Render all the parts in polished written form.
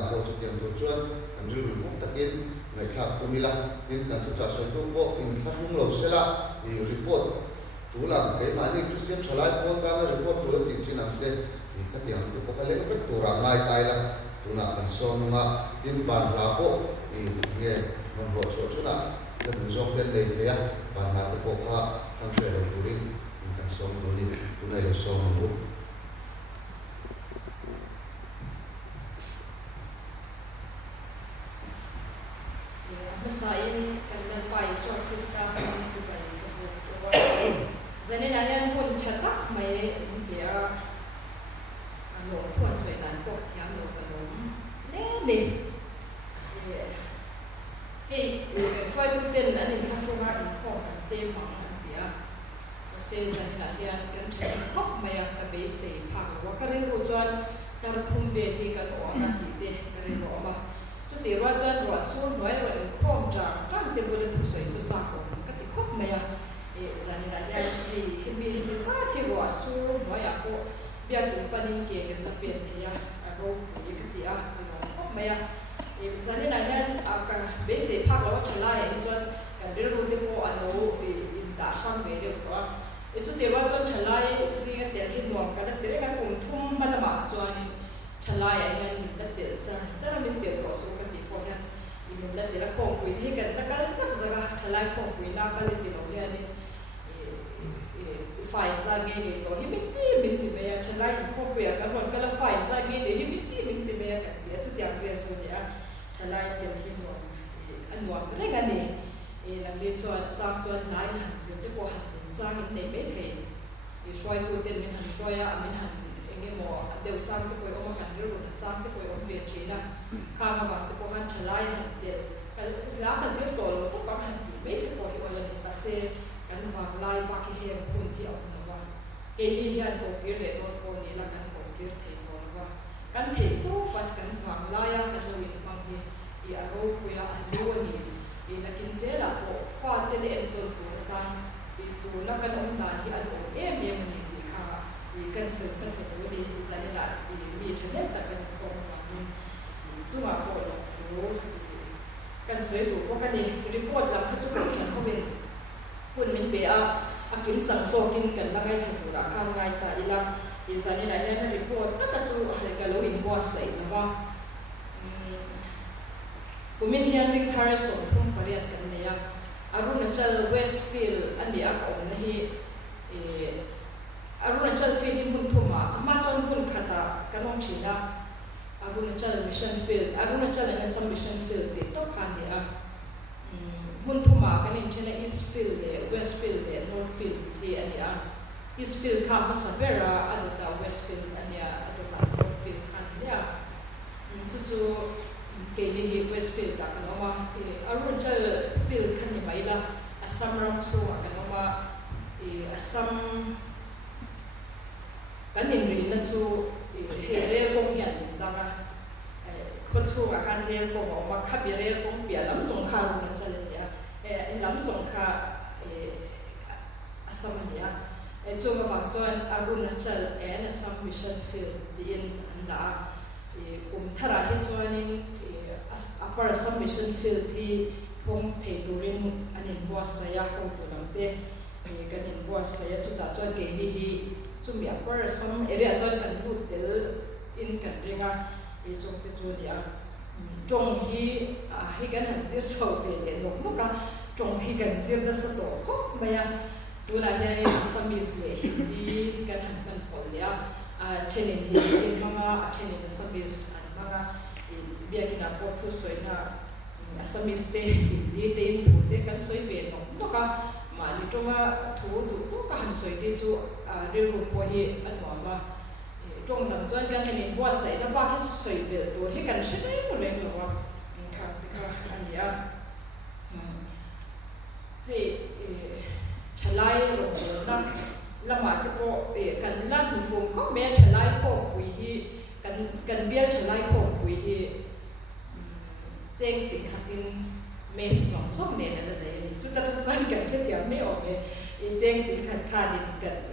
bộ sự kiện tổ chuyên làm du lịch quốc tế in ngày khác của mình là in cần thực trả sợi công bộ in phát hung lầu sẽ là thì report chú làm cái mà đi Christian trở lại của ta là report chú thì chỉ làm cái thì các điểm thì có cái lễ vật của làm mai tay là chú làm phần son mà in bàn lá bộ thì nghe mình bộ số chú là cái bùn rong bên đây thế à bàn lá cái bộ khác thằng trẻ đầu chú đi phần son đồ đi chú này là son một Masain kan pai so Krista kan chu bai ko chu zane na yan hun chatak mai bia ano thon soi dan ko thiam lo kan ne ne hey foi tu ten an in khafura in ko kan te mang an bia se zane na yan kan thai khop mai ka be se pha wa ka ren ro chuan kar thum ve thi ka to na ti te ka ren ro ma chút tiền ra chân rồi xuống nói rồi không trả trong tiền vừa thực sự cho cha của cái tiền khóc mày à giờ này là thì hiện bị sao thì rồi xuống nói à cô bây giờ cũng bận kia cái tập biệt thì à cô cái gì à khóc mày à giờ này là cái bế sĩ phát đó trở lại thì cho cái điều đầu tiên cô anh nói đã sang về được đó chút tiền ra chân trở lại gì cái tiền hiện nuông cái tiền cái cùng thum ban mà cho anh trở lại anh mình đã tiền cha là mình tiền có số cái tiền của anh mình đã tiền là không quỳ thì cái tất cả sắc ra trở lại không quỳ nào cái tiền của anh phải ra nghe để có hiệp mình về trở lại không quỳ cái còn cái là phải ra nghe để hiệp mình về cái tiền chút tiền về rồi để trở lại tiền thì nó anh muốn cái này này làm việc cho trang cho lại là sự cái bộ hành trang những cái mấy cái xoay tu tiền mình hành xoay mình hành cái mỏ đều trang cái quầy ông cảnh rồi trang cái quầy ông Việt chỉ là khang mà cái bộ hành trở lại hành tiền cái lá cái diêu tổ là tất cả hành gì mấy cái quầy ông là cái xe cái vàng lai ba cái hàng phun thì ông nó cái gì hiện bộ kia để tôi coi này là cái bộ kia thì nó cái thì tốt và cái vàng lai cái đồ gì bằng gì thì ở đâu quầy anh mua này thì là kinh tế là bộ pha tiền để em tôi của ta thì tôi là cái ông ta thì anh cũng em mình thì cần sự cái sự của đi giải lại thì vì thế nên là cần có một chúng mà có là thứ cần sử dụng có cái này report làm cho chúng mình không biết quân mình bị kiếm sản xuất kinh cần là ngay thành là khang ngay tại là thì giải lại nên report tất cả chúng là cái lối in qua sấy là ba của mình hiện Rick Harrison không phải là cái này Arunachal Westfield anh bị ác ổn này Arunachal Field in Bunthuma, Amazon Bun Kata, Kanong China, Arunachal Mission Field, Arunachal and some Mission Field, the top hand Bunthuma, Kanin China East Field, West Field, North Field, the East Field Campus, Savera, Adota, West Field, and Adota, North Field, and Tutu, Kaylee, West Field, Kanoma, Arunachal Field, Kanimaila, a summer to Kanoma, a some cái niềm riêng là chú hệ rê công hiện đó là con chú cả can rê công mà khắp rê công bia lắm song khá luôn cho nên lắm song khá asam dia chú mà bằng cho Arunachal and Assam Mission Field in đã cùng thà ra hết cho nên Upper Assam Mission Field thì không thể đủ riêng anh em qua saya không đủ lắm thế cái niềm qua saya chúng ta cho cái đi chúng mình ở some area cho cần hút del in cần riêng thì chúng cái chỗ này trong hi cái hàng diệt sâu về để nộp nước ra trong hi cần diệt ra sơ tổ khóc bây giờ tôi là hay samis này đi cái hàng phần còn là trên nền hi manga trên nền samis manga bây giờ cái nào có soi na samis te đi đến thủ để cần soi về nộp nước ra mà như trong thủ đủ các hành soi đi chỗ điều một bộ hệ anh nói mà trong tầm doanh cái này qua sấy nó ba cái sấy vềตัวที่กันใช่ไหมคนเล่นหรือว่าครับอันนี้เฮ้ยทลายลงนั่งละหมาดก็กันนั่งหูฟูก็แม่ทลายก็ปุยกันเบี้ยทลายก็ปุยเจ๊งสิขัดกินเมสสองส้มเนี่ยนั่นเลยจุดตัดต้นกันเช่นเดียวไม่ออกเลยเจ๊งสิขัดขาดกันเ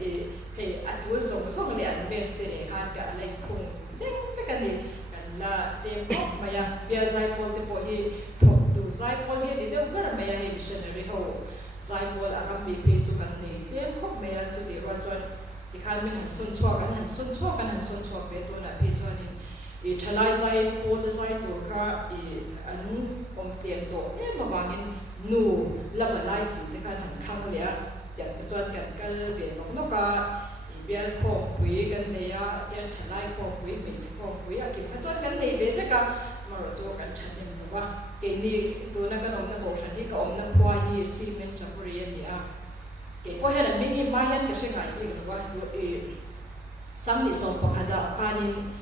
ฮ้ยอันตัวส่งเนี่ยเมสเตอร์หันกันอะไรคงเด็กไม่กันนี่กัน là em có mà ya bia giải phẫu thì bộ hi thuộc từ giải phẫu hi đi đâu cái mà ya hi missionary ho giải phẫu là làm bị phê chú cần này em có mà ya chú đi qua cho thì khai mình hành xuân chua hành xuân chua về tôi là phê cho nên i thalai giải phẫu cả i anh ông tiền tổ em mà bằng nu là vật lai sự thì khai hành khang lẽ để cho cái về nó cả biar ko kui kan ne ya biar thalai ko kui me chi ko kui a ki khachon kan ne be ta ka maro cho kan chan ne ba ke ni tu na kan om na bo shan ni ka om na kwa hi cement chapuri ni a ke ko hela mini ma hen ke se ngai ni ba tu e sam ni som pakhada khanin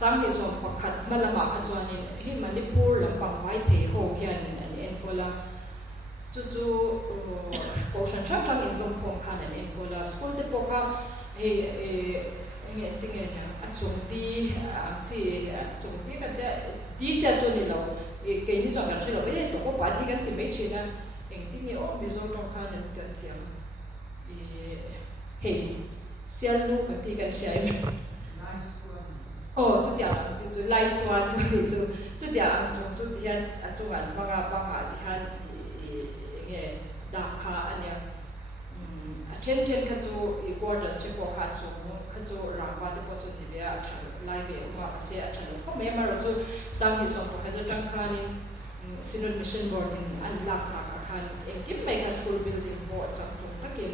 sam ni som pakhat malama khachon ni hi manipur lampang vai phe ho hian an en kola chu ko shan chang in som pom khan an en kola school te poka nghe tiếng nghe à chúng đi chỉ chúng đi cái đi chơi cho nên là cái này cho bạn chơi là bây giờ tụi có quá thì cái mấy chuyện là tiếng nghe ở bây giờ trong khán là cái hey xem lu cái thì cái chơi oh chút live one chút chút hiện chút bạn banga thì khán nghe đa khá anh em ten khá chú borders report khá chú rangwa de ko chu ni be a thal live e ma se a thal ko me ma ro chu sam hi som ko ka tang khan in Synod Mission Board in an lak ka khan en kip mai ka school building board sam thong takin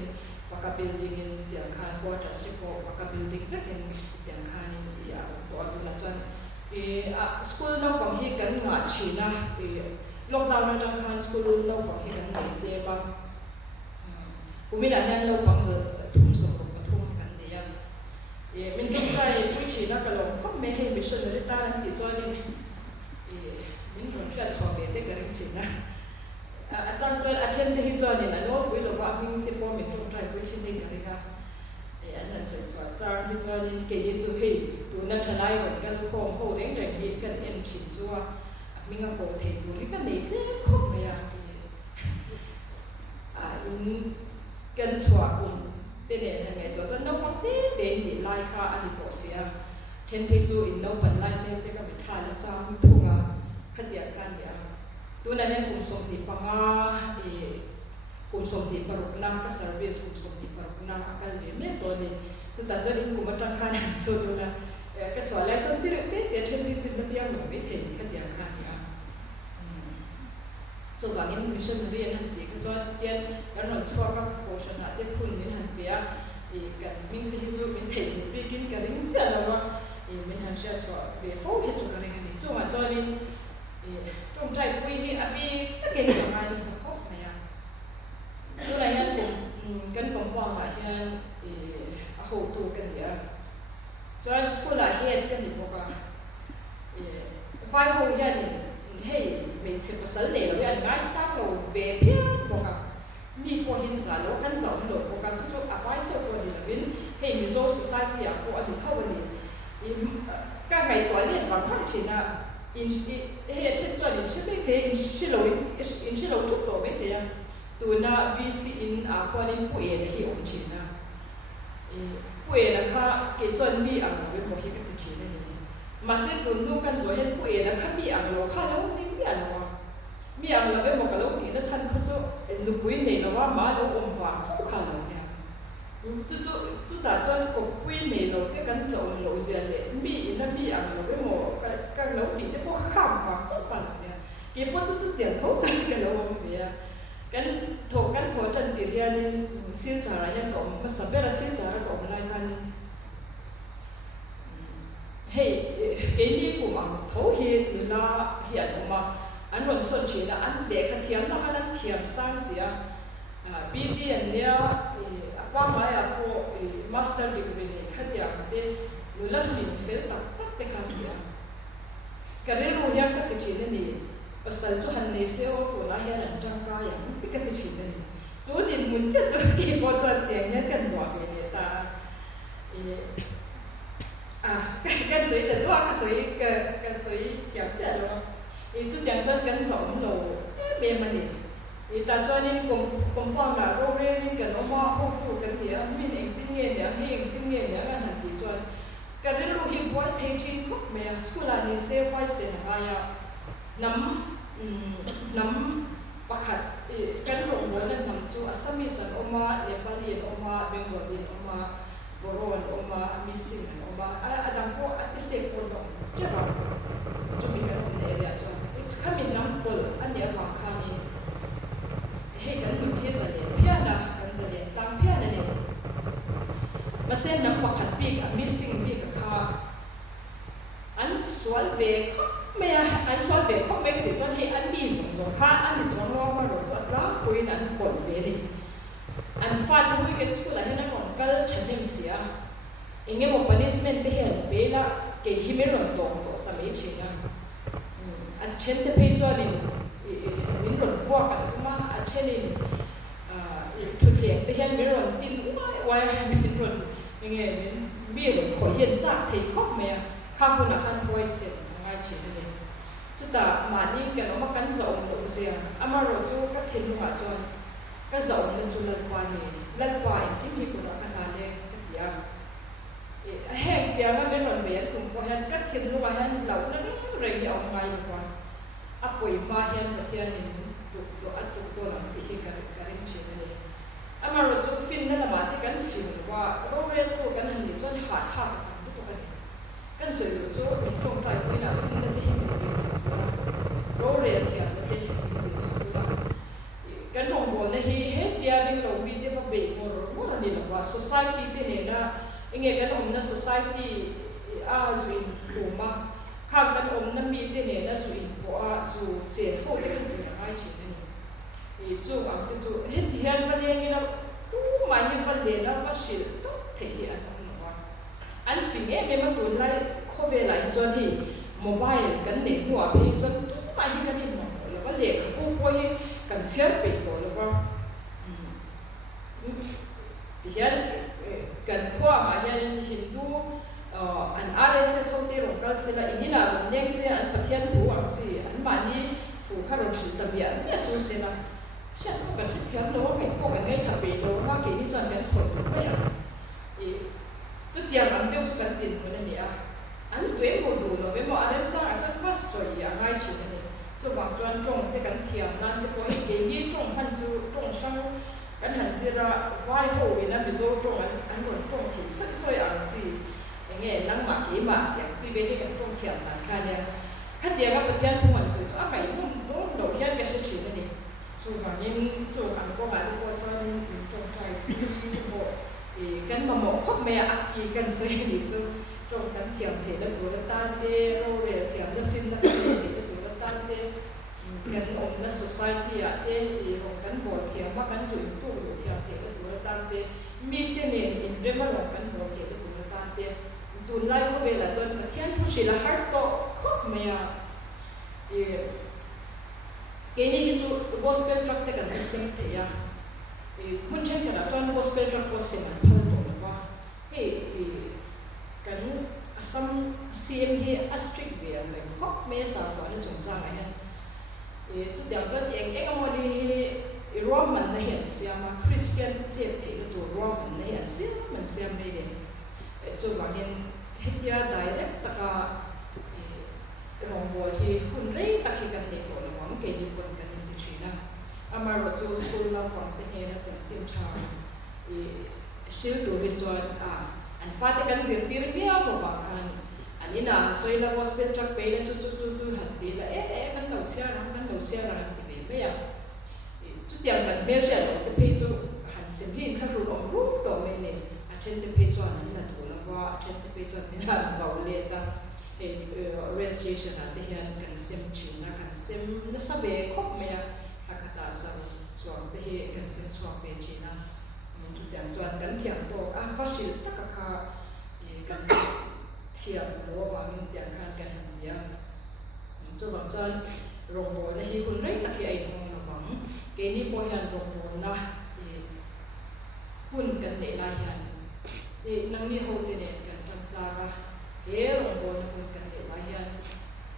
waka building in dia khan borders report waka building takin dia khan in ya to la chan school no pang hi kan ma china lockdown na tang khan school no pang hi kan nei te ba kumina han lo pang zo thum so mình trong tay quý chị nó cả lòng khóc mẹ hay bị sân rồi ta đang thì cho nên mình còn rất cho về cái cái chị nó trong cho attend thì cho nên là nó quý là vào mình thì qua mình trong tay quý chị này cái cái anh là sẽ cho thì cho nên cái gì chú hi tụi nó trở lại một cái khom khô đến rồi thì cái em chỉ cho mình có thể tụi cái này cái khóc mẹ cái chùa cũng thế nên hàng ngày tôi cho nấu món tết đến để lai kha anh đi tổ xia trên page chú in nấu phần lai nên cái mình khai là trang thu ngà khát địa khan địa tôi này hen cùng sống thì bằng cùng sống thì bằng một năm cái service cùng sống thì bằng một năm cái gì nên tôi nên chúng ta cho đến cùng một trang khan hàng số tôi là cái chỗ lại trong tiết tết để trên page chú nó biếng một mấy thề khát địa khan địa cho bạn em mission riêng hành thì cho tiền cái nội cho các cô sinh hoạt tiết hun mình hành bia thì cái mình thì cho mình thấy một cái cái lính chơi là thì mình hành sẽ cho về phố thì cho cái này cho mà cho nên trong trái quy thì abi tất cả những cái sự khóc này tôi lại hành cùng cái công quan lại hành thì hậu tu cái gì cho anh school lại hành cái gì bao vai hậu hành hey mình sẽ có sở này là anh gái sáng rồi về phía bộ cả mi po hin giả lỗ ăn giàu lỗ bộ cả chút à vai cho cô thì là bên hey mình do society à cô anh thâu này các ngày toán liền còn phát triển là in hey trên toán liền sẽ biết thế in sẽ lâu chút tổ biết thế tụi na VC in à cô anh phụ em thì ông chỉ na phụ em là khá cái toán mi à với một cái chuyện này mà sẽ tụi nó cần rồi hiện phụ em là khá mi à lâu khá lâu mi ang la be mo ka lo ti na chan khu chu nu pui nei lo wa ma lo om wa chu kha lo ne chu ta chuan ko pui nei lo te kan zo lo zia le mi na mi ang la be mo ka lo ti te po kham wa chu kha lo ne ki po chu tiền thau chan ka lo om be kan tho chan ti ria ni sil cha ra ya ko ma sa be ra sil cha ra ko lai than hey cái ni của mà thấu hiện là hiện mà anh vẫn xuân chỉ là anh để khăn thiam nó khăn thiam sang xia BD anh nhớ qua mai à cô master degree này khăn thiam thì người là phim phim tập tất cả khăn thiam cái này rồi hiện cái chuyện này ở sân chỗ hành này sẽ ở tuổi là hiện anh trang caอย่างcái chuyện này chỗ này muốn chết chỗ này có cho tiền nhớ cần bỏ về để ta cái suy từ đó cái suy thiam chết rồi chút tiền cho cân sống lồ bề mà đi ta cho nên cùng con là cô lên nên cần nó mò không tụ cần gì mình em kinh nghiệm để hay kinh nghiệm để anh làm gì cho kan lu hi boy thei chin khop me school ani se pai se na ya nam pakhat kan rong wala nam chu Assamese an oma Nepali an oma Bengali an oma Boro an oma Misin an oma adam ko atise ko do jara chumi kan ne area chu it khamin nam pol an ne wa khani he kan mi he sa le piana kan sa le tang piana ne masen nam pakhat pi ka missing pi ka kha an swal ve mẹ anh xoay về không mấy cái để cho hay anh đi sống sống khác anh đi sống lo mà rồi cho đó quên anh còn về đi anh phát thôi cái school là hiện còn cái chân em xia anh nghe một punishment thế hiện về là cái hi mấy lần tổng tổ ta mấy chuyện à anh chân thế bây giờ nên mình lần qua cả mà anh chân nên thực hiện thế hiện mấy lần tin ngoài mình lần nghe mình biết rồi khỏi hiện ra thì khóc mẹ không có là khăn quay xịt ngay chuyện này chúng ta mà đi cái nó mắc cắn dầu độ xe ama rồi chú các thiên hoa cho các dầu nó chú lần qua cái gì của nó khăn là đây cái gì hẹn kia nó bên lần biển cùng có hẹn các thiên hoa hẹn lẩu nó rầy ở ngoài qua áp quỷ ma hẹn và thiên này độ áp độ làm cái cái chuyện này ama rồi chú phim nó là mà cái cắn phim qua rồi rồi cái hành gì cho hạt hạt kan soi lu chu mi trong tai ko na fin na te hi min sa ro re thia na te hi min sa kan rong bo na hi he tia ding lo mi te ba be mo na ni la society te ne na inge kan na society a zuin lu ma kham kan na mi te ne na zuin po a zu che ho te kan sin ai chi ni chu ang te chu he thian va le ni na tu mai hi va le na va shil to te hi an anh phim em mà tụi lại khó về lại cho thì mobile cái này của bây giờ tất cả những cái này là cái lệ của cô ấy cần xét về rồi là bao thì hiện cần khoa mà hiện Hindu anh RSS sau khi rồi cái sẽ là ý là next sẽ anh phát hiện thủ hoặc gì anh bạn đi thủ các đồng sự tập viện biết chú sẽ là hiện không cần thiết thiếu đâu cái cô cái ngay thập bị đâu hoa kỳ đi chọn cái khởi thủ vậy chút tiền ăn tiêu chút cần tiền của nên à anh tuổi một đủ rồi với mọi anh chắc là chắc phát sỏi à ngay chỉ này cho bằng cho trồng cái cần thiền nan cái có cái gì trồng hành du trồng sang cái hành gì ra vai hồ vì nó bị dâu trồng anh muốn trồng thì sức soi ăn gì nghe năng mặc ý màอย่างgì về cái trồng thiền là cái này khách tiền các bạn thu hoạch rồi cho mày muốn đầu tiên cái sự chỉ này cho bằng những cho ăn có bạn có cho những trồng trái bộ cái mà một khóc mẹ ăn gì cần xoay thì trong cái thiền thể là tuổi là tan đi rồi để thiền là phim là cái thể là tuổi là tan đi cái ông là society à thế thì ông cái bộ thiền mà cái dụng tu thiền thể là tuổi là tan đi mi cái này in về mà ông cái bộ thể là tuổi là tan đi tuần lại có về là cho cái thiền thu sĩ là hard to khóc mẹ cái này chú gospel track cái cái xem thế à muốn xem cái là fan gospel track có xem là cái Assam CM he astrict về mình khóc mẹ sao gọi là chúng ta này hen chút điều cho em mà đi Roman này hiện xem mà Christian chế thì cái tụ Roman này hiện xem mình xem đây đấy cho bạn hiện hết giờ direct tất cả rong bò thì hun rei tất khi cần để tổ là món cái gì còn cần thì chỉ là ama rồi cho school là còn cái này là chẳng chim chào siêu tụ về cho anh phát cái cần diễn tiền bia của bạn anh ấy là xoay là gospel track về là chú hẳn thì là cần đầu xe là thì bây giờ chút tiền cần bia sẽ là cái page hẳn xem phim thằng rồi ông rút tổ mình này trên cái page anh là tụ là qua trên cái page anh là vào lệ ta registration là để anh cần xem chuyện là cần xem nó sắp về khóc mẹ các ta sao chọn để cần xem chọn về chuyện là chút tiền chọn cần thiền tổ phát triển tất cả cần thiền đó và mình tiền khăn cần hành gì cho bằng chân rong bò là hi hun rei tất cả ai không là bằng cái này bồi hành rong bò na hun cần để lại hành thì năng đi hậu thì này cần tham gia ra cái rong bò là hun cần để lại hành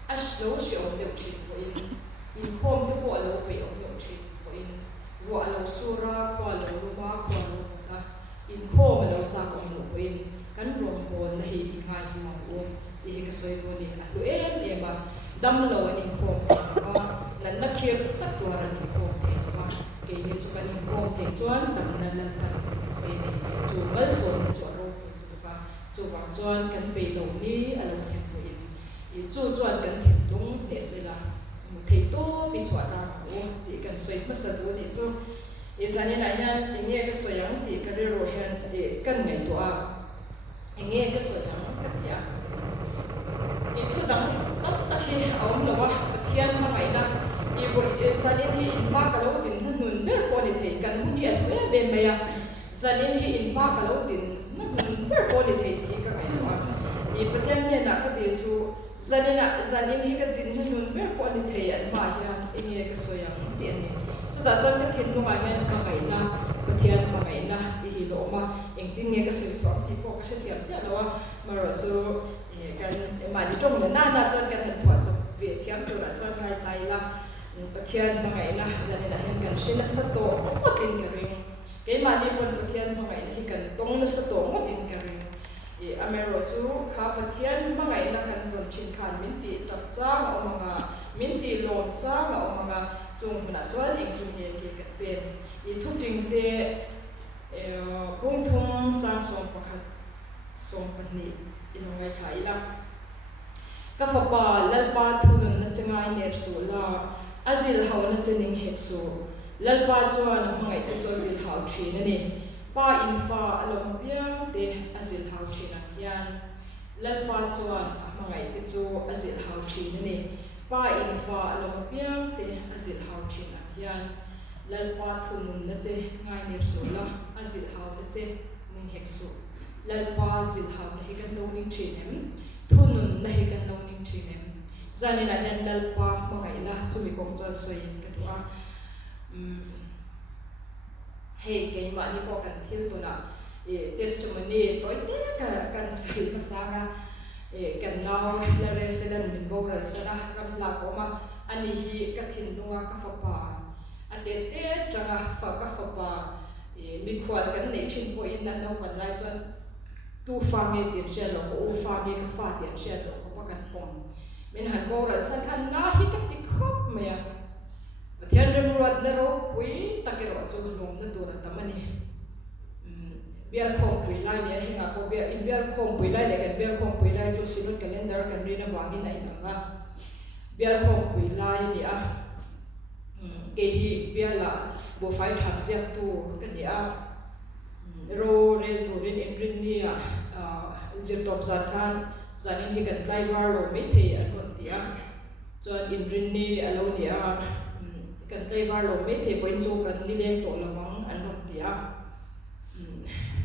as lâu chỉ ông điều chỉnh của in không cái bộ lâu bị ông điều chỉnh của in bộ lâu sura qua lâu ruma qua lâu ta in không mà lâu cha ông lâu in kan rom hon na hi ngai ma o ti ka soi bo ni a lu em dam lo ani ko nan na khia tak to ran ni ko the ma ke ni chu kan ni ko the chuan tam na lan kan pe ni chu mal so chu ro tu ba chu wa chuan kan pe lo ni a lo the ko i chu chuan kan the tung le se la thei to pi chwa ta o ti kan soi ma sa do ni chu e zani na hian nge ka soyang ti ka ro hian e kan ngai to a nge ka soyang ka tia e thu dang tap ta hi aum lo wa thian ma ngai na e vo e zani hi in ma ka lo tin nun ber ko ni thei kan mun ni at be me ya zani hi in ma ka lo tin nun ber ko ni thei ti ka ngai to a e pathian ne na ka ti chu zani hi ka tin nun ber ko ni thei an ma hian nge ka soyang ti ani so da chuan ka thin lunga hian ma ngai na pathian ma ngai na hi lo ma engtin nge ka sui swam ti ko ka she tiam cha lo ma ro chu kan ma ni tong na chuan kan han phwa chu ve thiam tu ra chuan lai tai la pathian ma ngai na zani na hian kan shin sa to mo tin ka ring ke ma ni pon pathian ma ngai na hi kan tong na sa to mo tin ka ring amero chu kha pathian ma ngai na kan ron chin khan min ti tap cha ma ma min ti lom cha ma ma chung na chuan eng chung ye ke ka pen I thu phing te bung thung chang som pakhat som pani inongai thai la ka fa pa lal pa thunun na changai nep su la azil haw na chening het su lal pa chuan hangai te cho zil haw thin ani pa in fa alom piang te azil haw thin a hian lal pa chuan hangai te chu azil haw thin ani pa in fa alom piang te azil haw thin a hian lal pa thunun na che ngai nep su la azil haw na che ning hek su lal pa zil haw na hi kan lo ning thin em thunun na hi kan lo ning thin em zani na hian lal pa mangai la chumi kong chal soi ka tu a he ke ma ni ko kan thil tu na testimony toy te ka kan sei masanga kan naw la re filan min bo ral sana kam la ko ma ani hi ka thin nuwa ka fa pa ate te changa fa ka fa pa mi khwal kan nei thin po in na no kan lai chuan tu fa nge ti che lo ko fa nge ka fa ti che lo ko pa kan pon min han bo ral san kan na hi ka ti khop me ya thian rem rat na ro pui takero chu lom na tu na tamani bial khom pui lai ne hi nga ko bial khom pui lai ne kan bial khom pui lai chu sinut calendar kan ri na wangi na inanga bial khom pui lai ni a ke hi biala bo fai tham siak tu kan ya ro re tu rin in ni a zir top zan khan zanin hi kan lai war ro me thei an ron ti a chuan in rin ni alo ni a kan lai war ro me thei poin chu kan ni leng to lawang an ron ti a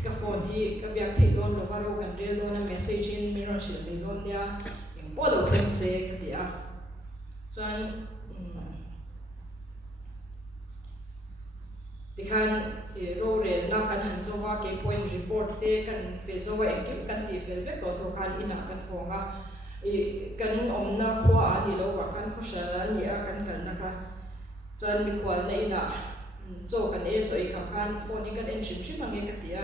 ka phone hi ka biak thei don lo waro kan rel don a message in mi ron shil me don dia eng po lo thlen se ka ti a chuan tikhan ro re na kan han zowa ke point report te kan pe zowa engkim kan ti fel ve to khan ina kan honga kan omna khwa ani lo wa kan khosala ni a kan na ka chuan mi khwal na ina cho kan choi khan phone ni kan shim shim ange ka tia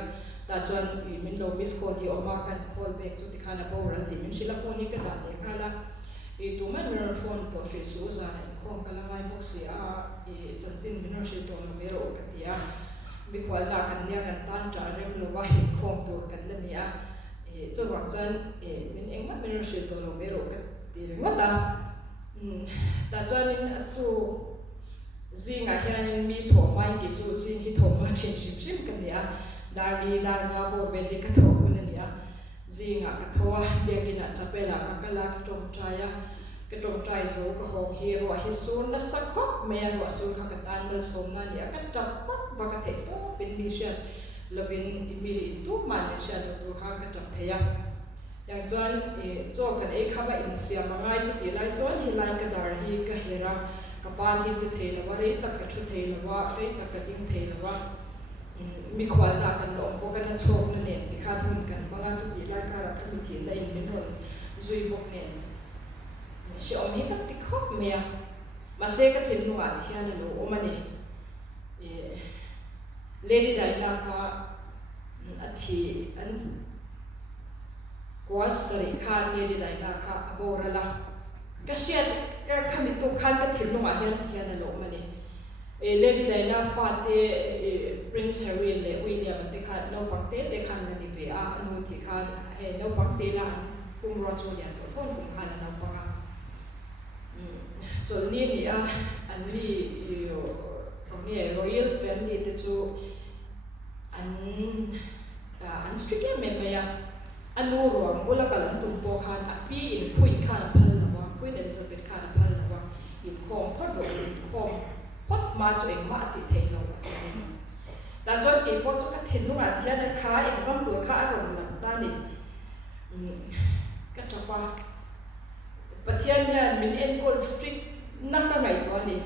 ta chuan min lo miss call hi oma kan call back chu tikhan a bo ran ti min shila phone ni ka da le khala tu man mirror phone to fi su za khom kala mai box a chanchin mirror shi to na mero ka tia mi khwal na kan nia kan tan tra rem lo wa hi khom to kan la ni a chu wa chan min engma mirror shi to lo mero ka ti re ngota ta chuan in tu zinga hian mi tho mai ki chu zin hi tho ma chin shim shim kan nia dar nga bo be li ka tho hun nia zinga ka thoa bekina chapela ka kala ka tom traya ka tom trai zo ka ho hi ro hi sun na sakho me ro sun ka tan dal som na nia ka tap ba ka the to pin mi shan lovin mi tu man shan ro ha ka tap theya yang chuan cho kan khama in sia mangai chu ti lai chuan hi lai ka dar hi ka hera ka pan hi je thei lawa re tak ka thu thei lawa re tak ka ding thei lawa mi khwal na kan lo ko kan chok na ne ti khan hun kan manga chu ti lai ka ra ka mi thi lai min ron zui bok ne shi om hi ka ti khop me ya ma se ka thin nu a ti hian lo o mani lady dai na kha a thi an kwa sari khan ne di dai na kha aborala ka siat ka khami tu khan ka thil lunga hian lo mani e lady dai na fa te Prince Harry le William te khan no pakte te khan na ni pe a anu thi khan he no pakte la kum ro chu ya to thon kum khan na pa cho ni ni a an ni yo nge royal family te chu an strict men maya anu ro bola kalam tum po khan api in queen khan phal lawa Queen Elizabeth khan phal lawa in khom phot ro in khom phot ma chu eng ma ti thei lo da chon ke po chu ka thin lu nga thian kha example kha ro la ta ni ka chapa pathian hian min en call strict naka ngai to ni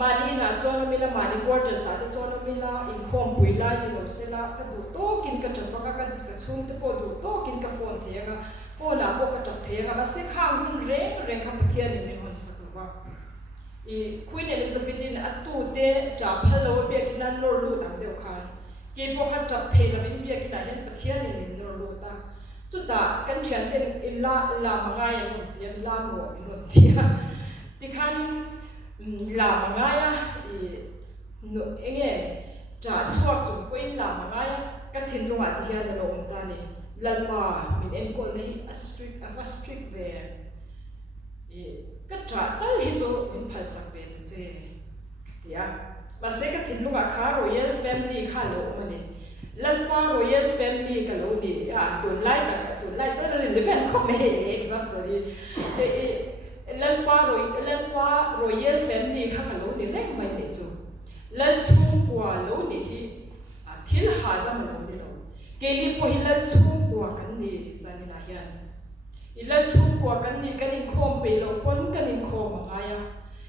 mani na chon mi la mani quarter sa te chon mi la in khom pui la ni lo se la ka du to kin ka chapa ka chung te po du to kin ka phone the ga phone la po ka chap the ga ma se khang hun re kha pathian ni min hon sa ba i Queen Elizabeth in atu te cha phalo be ki nan lor lu dang deu khan ke po kha chap the la min be ki na hen pathian ni min lor lu ta chu ta kan thian ten illa la mangai ya mun tiam la ro mun tia ti khan la mangaya no enge cha chuak chung koin la mangaya ka thin lunga ti hian lo om ta ni lalpa min en ko nei a strict ve ka tra tal hi chu min phal sak ve te che tia ba se ka thin lunga kha royal family kha lo mani lalpa royal family ka lo ni a tu lai cha le ven ko me example lalpa royal family kha lo ni rek mai le chu lan chung kwa lo ni hi thil ha da ma lo ni lo ke ni po hi lan chung kwa kan ni zanina hian i lan chung kwa kan ni kan in khom pe lo pon kan in khom aya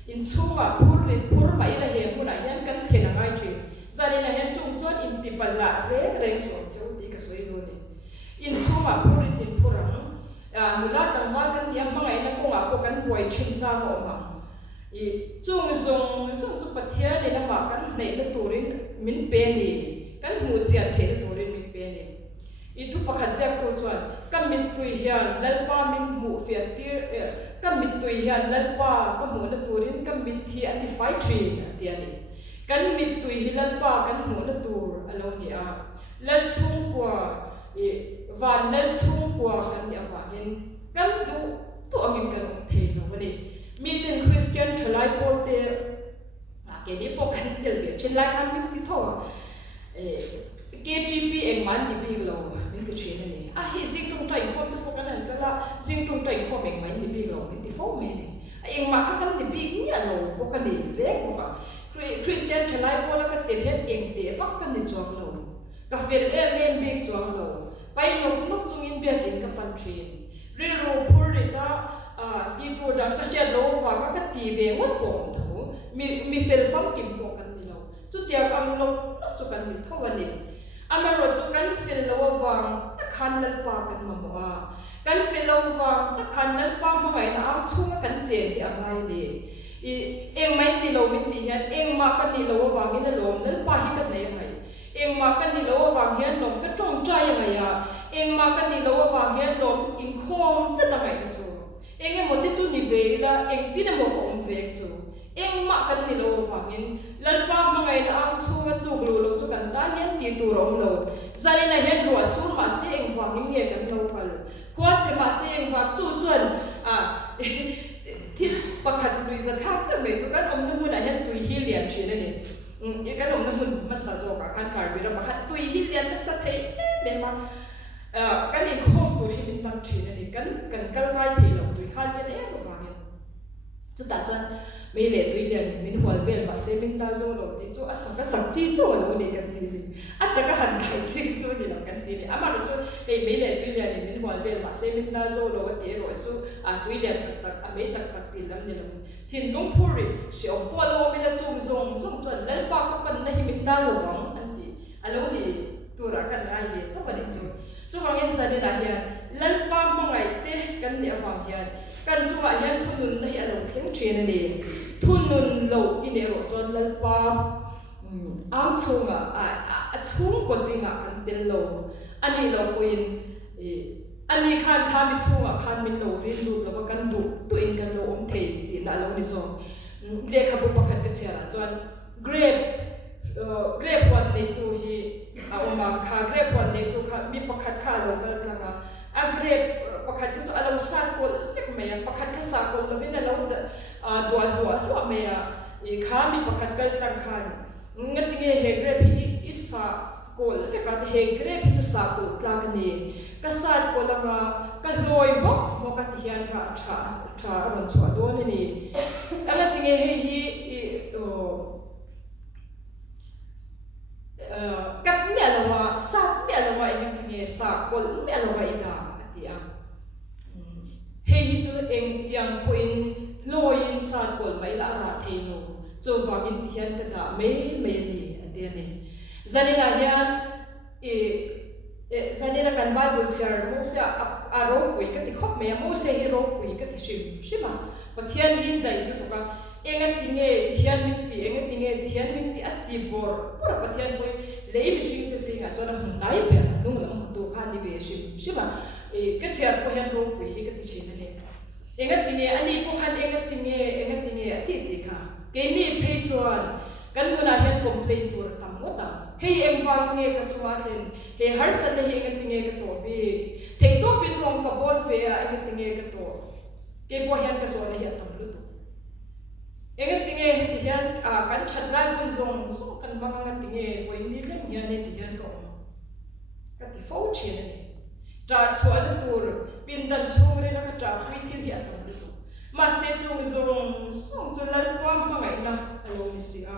in chunga phur mai la he mu na hian kan thena ngai chi zanina hian chung chon in ti pal la reng so cheu ti ka soi lo ni in chunga phur in phurang mula kan ma kan dia mangai na ko nga ko kan boi thin cha ho ma i chung zong chu pathia ni na ma kan nei na turin min pe ni kan mu chia the na turin min pe ni i thu pakhat jak to chuan kan min tui hian lalpa min mu fia tir kan min tui hian lalpa ka mu na turin kan min thi ati fai thin ati ani kan min tui hi lalpa kan mu na tur alo ni a lan chung kwa van lan chung kwa kan ni awa hin kan tu amim kan thei lo ni mi ten Christian thalai po te ke ni po kan tel ve chin lai kan mi ti tho KGP eng man ni big lo min ti chin ni a hi sing tung tai khom tu kan an kala sing tung tai khom eng man ni big lo min ti fo me ni eng ma kha kan ni big ni alo po kan ni rek po ka Christian thalai po la ka te het eng te fak kan ni chuak lo ka fel em big chuak lo pai nok chung in bia din ka pan thin ri ro phur ri ta ti tu dang ka sia lo wa ka ti ve ngot pom tho mi fel fam kim po kan ni lo chu tia am lo chu kan ni tho wa ni amaro chu kan fel lo wa ta khan lal pa kan ma wa kan fel lo wa ta khan lal pa ma mai na am chu kan chen ti amai ni i eng mai ti lo min ti hian eng ma kan ni lo wa ngi na lom lal pa hi kan nei mai eng ma kan ni lo wa hian nom ka tong chai mai ya eng ma kan ni lo wa hian nom in khom ta ta mai chu eng mo ti chu ni ve la eng ti na mo kom ve chu eng ma kan ni lo wa hian lal pa ma ngai na am chu ga tu lu lo chu kan ta hian ti tu rom lo zari na hian ro sur ma se eng wa ni nge kan lo pal kwa che ma se eng wa chu chuan thil pakhat lui za thak ta me chu kan om nu mu na hian tui hi lian chi na ni e kan om na mun masa zo ka kan kar bi ra pakhat tui hi lian ka sa thei le ma kan in khom tu hi min tam chi na ni kan kal kai thi lo tui kha lian e ko wa ni chu ta chan me le tui lian min hwal vel ma se min ta zo lo ti chu asa ka sak chi chu lo ni kan ti ni atta ka han kai chi chu ni lo kan ti ni ama ro chu e me le tui lian min hwal vel ma se min ta zo lo ti ro su tui lian tak a me tak ti lam ni lo thin lung phuri si om po lo mi la chung zong chuan lal pa ka pan na hi min ta lo bang an ti alo ni tura kan ai ni to ba ni chu wang en sa ni na hian lal pa ma ngai te kan ni awang hian kan chuwa hian thunun na hi alo thleng thin ani thunun lo ine ro chon lal pa am chunga a chung ko zinga kan tel lo ani lo koin anh mi khan mi chunga khan min lo rin lu lo kan du tu in kan lo om thei ti na lo ni zo le khabu pakhat ka chera chuan grape one day tu hi oma kha grape one day tu kha mi pakhat kha lo kal tlanga a grape pakhat ka chu alo sa kol fik me pakhat ka sa kol lo bin lo da dua me e kha mi pakhat kal tlang khan ngatinge he grape hi isa kol fika he grape chu sa kol tlang ni ka sa kol lama ka loi mo ka tian ka tha ron chwa do ni ngatinge he hi kat me alawa sa me alawa ngatinge sa kol me alawa ida atia he hi chu eng tiang poin loin sa kol mai la ra theilo cho wangin hian ka da me ni ate ni zanina hian zanina kan bible share mo sia aro pui ka ti khop me mo se hero pui ka ti shima pathian hin dai lu to ka enga tinge hian min ti ati bor pura pathian pui lei mi sing te singa chona nai pe nung lam to kha ni be shima ka chia ko hian ro pui hi ka ti chin ni enga tinge ani ko khan enga tinge ati ti kha ke ni phei chuan kan muna hian complain tur tam mo tam hei em wang nge ka chuwa chen he har san le enga tinge ka to bi thei to pin rong ka bol ve a enga tinge ka to ke bo hian ka so le hian tam lu tu enga tinge he hian kan chat lai hun zong so kan banga tinge voi ni le nya ne ti hian ko ka ti fo chen ni tra chuan tur pin dan chu re la ka tra hui thil hian tam lu tu ma se chung zong song chu lal pam pa ngai na alo ni si a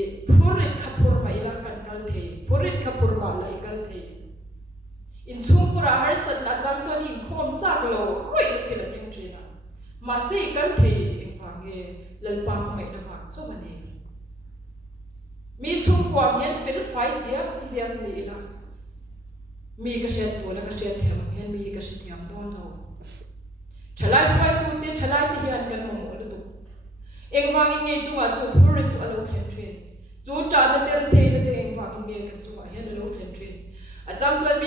e phurit khapur mai la kan kal thei phurit khapur ba la kal thei in chung pura har sat la chang chon in khom chak lo roi le thil thing china ma se kal thei in pa nge lal pam ngai na ma so ma ne mi chung kwam hian fil fight dia ni la mi ka shet to la ka shet them hian mi ka shet yam don tho thalai fai tu te thalai ti hian kan mo lu tu engwang nge chunga chu phurit chu alo thren thren chu ta na te thei na te engwang nge kan chunga hian alo thren thren a chang chuan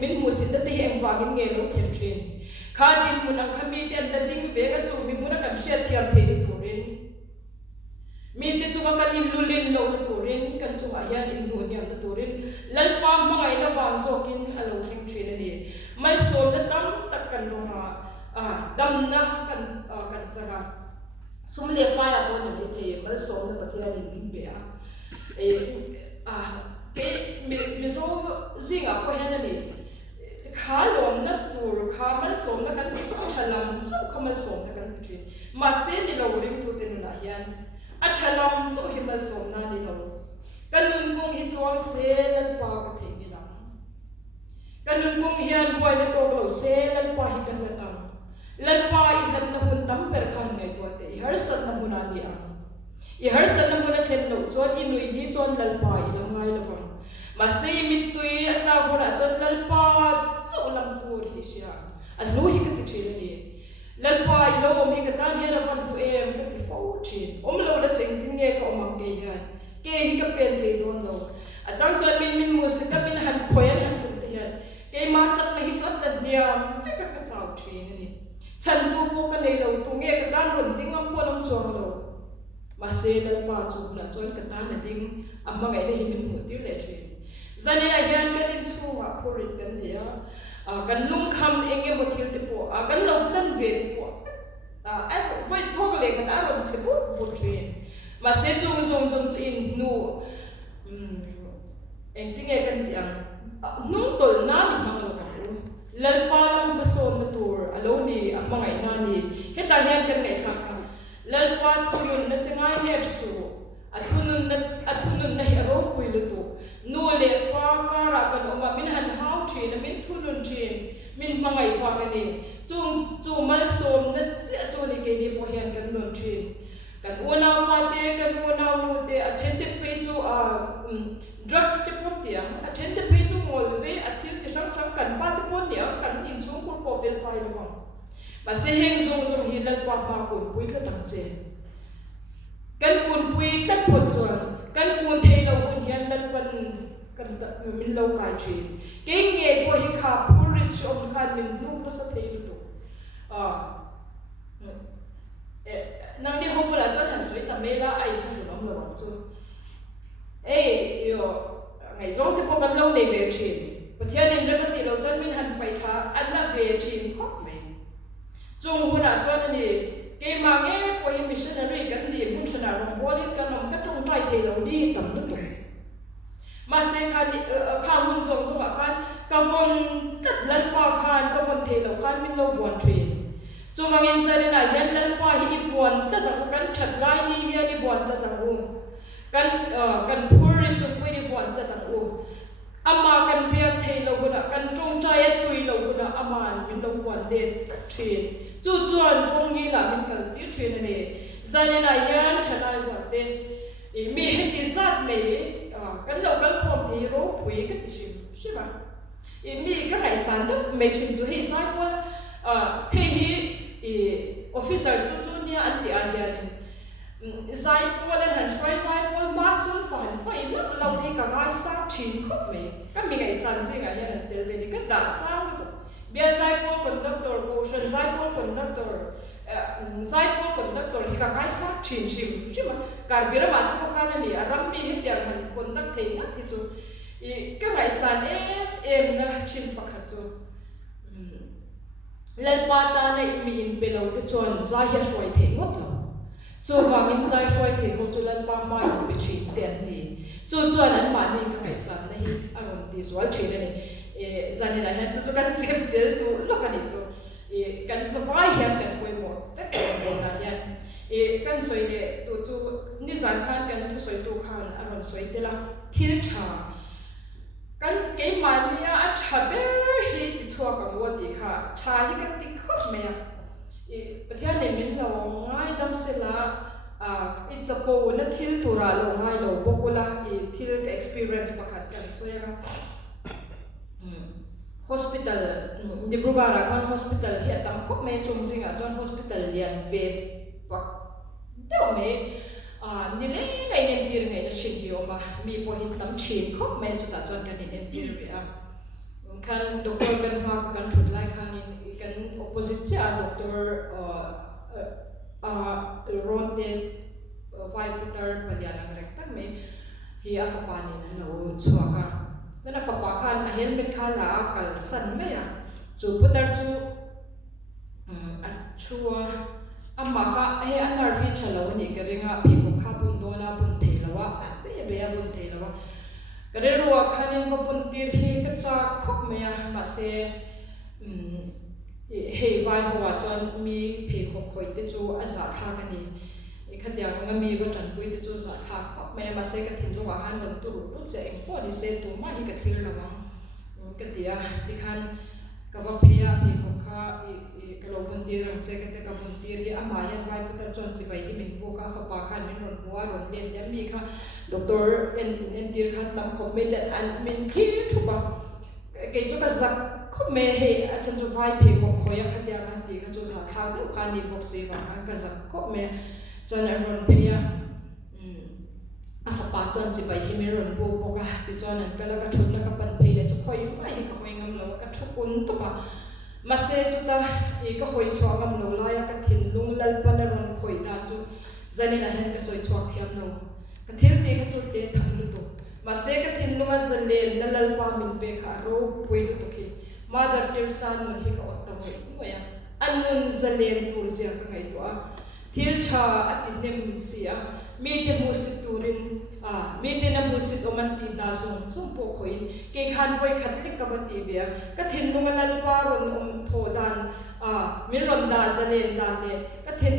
min mu sin te engwang nge lo thren thren kha din mun ang khami te an ding ve ka chu mi mun kan shet thiam thei ni turin mi te chunga kan in lulin lo na turin kan chunga hian in nu niam na turin lal pam mangai na wang zokin alo thren thren ani mal so na tam tak kan do ha dam na kan sara sumle pa ya bo ni the mal so na pathia ni min be ke mi so zinga ko hen ni kha lom na tur kha mal so na kan ti thalam so khamal so na kan ti ma se ni lo ring tu te na hian a thalam so hi mal so na ni lo kanun kong hi tuang se lan pa ka the ni la kanun kong hian boy na to lo se lan pa hi kan la tam lan pa i lan na hun tam per khan ngai to te i har san na huna ni a i har san na huna thlen lo chon i nui ni chon lan pa i lang ngai la ma se mit tui ata huna chon lan pa chu lam tur hi sia a lu hi ka ti thil ni lan pa i lo om hi ka tan hian a van thu em ka ti fo thin om lo la cheng tin nge ka om ke hian ke hi ka pen thei don lo a chang chon min mu se ka min han khoyan han tu te hian ke ma chak na hi chon ta diam te ka ka chau thin ni chan tu po ka nei lo tu nge ka tan ron ting am po lam chong lo ma se lan pa chu na chon ka tan na ding amma ngai le hi min mu ti le thin zanina hian kan in chunga phurit kan dia kan lung kham enge mo thil te po kan lo tan ve te po voi thok le kan aron se po po thin ma se chung zong in nu eng tinge kan tiang nung tol na ni mang lo ka lal pa lam ba so ma tur alo ni amangai na ni heta hian kan ngai thak lal pa thunun na changai hep su athunun na hi ro pui lu tu nu le pa ka ra kan oma min han hau thin min thunun thin min mangai fa ka ni chu mal som na sia chu ni ke ni po hian kan non thin kan una pa te kan una nu te attentive pe chu drugs te po tiang attentive pe chu mol ve athil ti sang kan pa te po ni kan in chung ko ko vel fai lo ba se heng zong hi lal pa ma ko pui ka tang che kan kun pui kat po chuan kan kun thei lo un hian lal pan kan ta min lo kai thin ke nge po hi kha purich om khan min nu na sa thei tu nang di hong la chon han sui ta me la ai thu nom lo chu yo ngai zong te po kan lo nei ve thin pathian in re mati lo chon min han pai tha an na ve thin khop me chung huna chon ni ke ma nge po hi missionary kan di mun chana rom bolin kan nom ka tung tai the lo di tam lu tu ma se khan kha mun zong zong khan ka von tat lan pa khan ka von the lo khan min lo von thin chu wangin sari na hian lan pa hi von ta ta kan that lai ni hian ni von ta ta kan phurin chu pui ni von ta ta ama kan bia thei lo guna kan tong chai tui lo guna ama min lo von de thin chu chuan kong ni la min kal ti thin ne zani na hian thalai von de mi he ti sat me kan lo kan khom thi ro pui ka ti sim ba mi ka ngai san da me chin chu hi sai ko he officer chu nia an ti a hian zai ko le han shoi zai ko ma sun fan fa in lo thi ka ngai sa thin khop me ka mi ngai san se ga hian tel ve ni ka da sa bia zai ko conductor ko shan zai ko conductor hi ka ngai sa thin sim ma kar bira ma ko khan ni aram mi he tiang han conduct thei na thi chu ka ngai san em na chin pakha chu lan pa ta nei mi in pe lo te chon zai ya shoi the ngot lo chu wangin zai shoi the ko chu lan pa ma in pe thin ten ni chu chuan an ma ni ka ngai san na hi aron ti swal thin ni zani na han chu kan sem tel tu lo kan ni chu kan savai hian kan poi mo te ko na hian kan soi ne tu chu ni zan khan kan thu soi tu khan aron soi te la thil tha kan ke mania a chaber hi ti chua ka mo ti kha cha hi kan ti khop me pathian ne min lo ngai dam se la I chapo na thil tura lo ngai lo bokula thil experience pakhat kan soya hospital Dibrugarh kan hospital hi tam khop me chungzinga chon hospital lian ve pak deu me ni le ngai nen tir ngai na chin hi oma mi po hin tam chin khop me chu ta chon kan nen tir be kan doctor kan ha kan thut lai khan in kan opposite cha doctor ronte vai putar palyanang rekta me hi a fa pani na lo chuaka na fa pa khan a helmet khala kal san me ya chu putar chu a chua amma kha he anar fi chalo ni ka ringa phi ko kha bun do na bun the lawa be be bun the lawa ka re ro khan in ko bun tir hi ka cha khop me ya ma se he vai ho wa chon mi phi ko khoi te chu a za tha ka ni khatia nga mi ba tan pui te chu za tha khop me ma se ka thin lo wa han ban tu ru che eng ko ni se tu ma hi ka thil lawa ka tia ti khan ka ba pheya phi ko kha ka lo bun tir ang che ka te ka bun tir hi ama yan vai putar chon chi vai hi min bo ka fa pa khan min ron huwa ron len ya mi kha doctor en tir khan tam khop me that an min khi thu ba ke chu ka zak khop me he a chen chu vai phe ko khoya khatia han ti ka chu za tha tu khan ni box se wa han ka zak khop me chon an ron pheya a fa pa chon chi vai hi mi ron bo bo ka ti chon an kala ka thut la ka pan phe le chu khoi ma hi ka khoi ngam lo ka thu kun tu pa ma se tu ta ka hoi chwa ngam lo la ya ka thin lung lal pan ron khoi da chu zani na hen ka soi chwa thiam lo ka thil te ka chu te thang lu tu ma se ka thin lunga zalen na lal pa min pe kha ro pui lu tu ki mother teresa mun hi ka otta moi mo ya anun zalen tur zia ka ngai tu a thil cha atin nem sia mi te musit turin mi te na musit oman ti da song po khoi ke khan voi khatlik ka bati bia ka thin lunga lal pa ron tho dan mi ron da zalen da le ka thin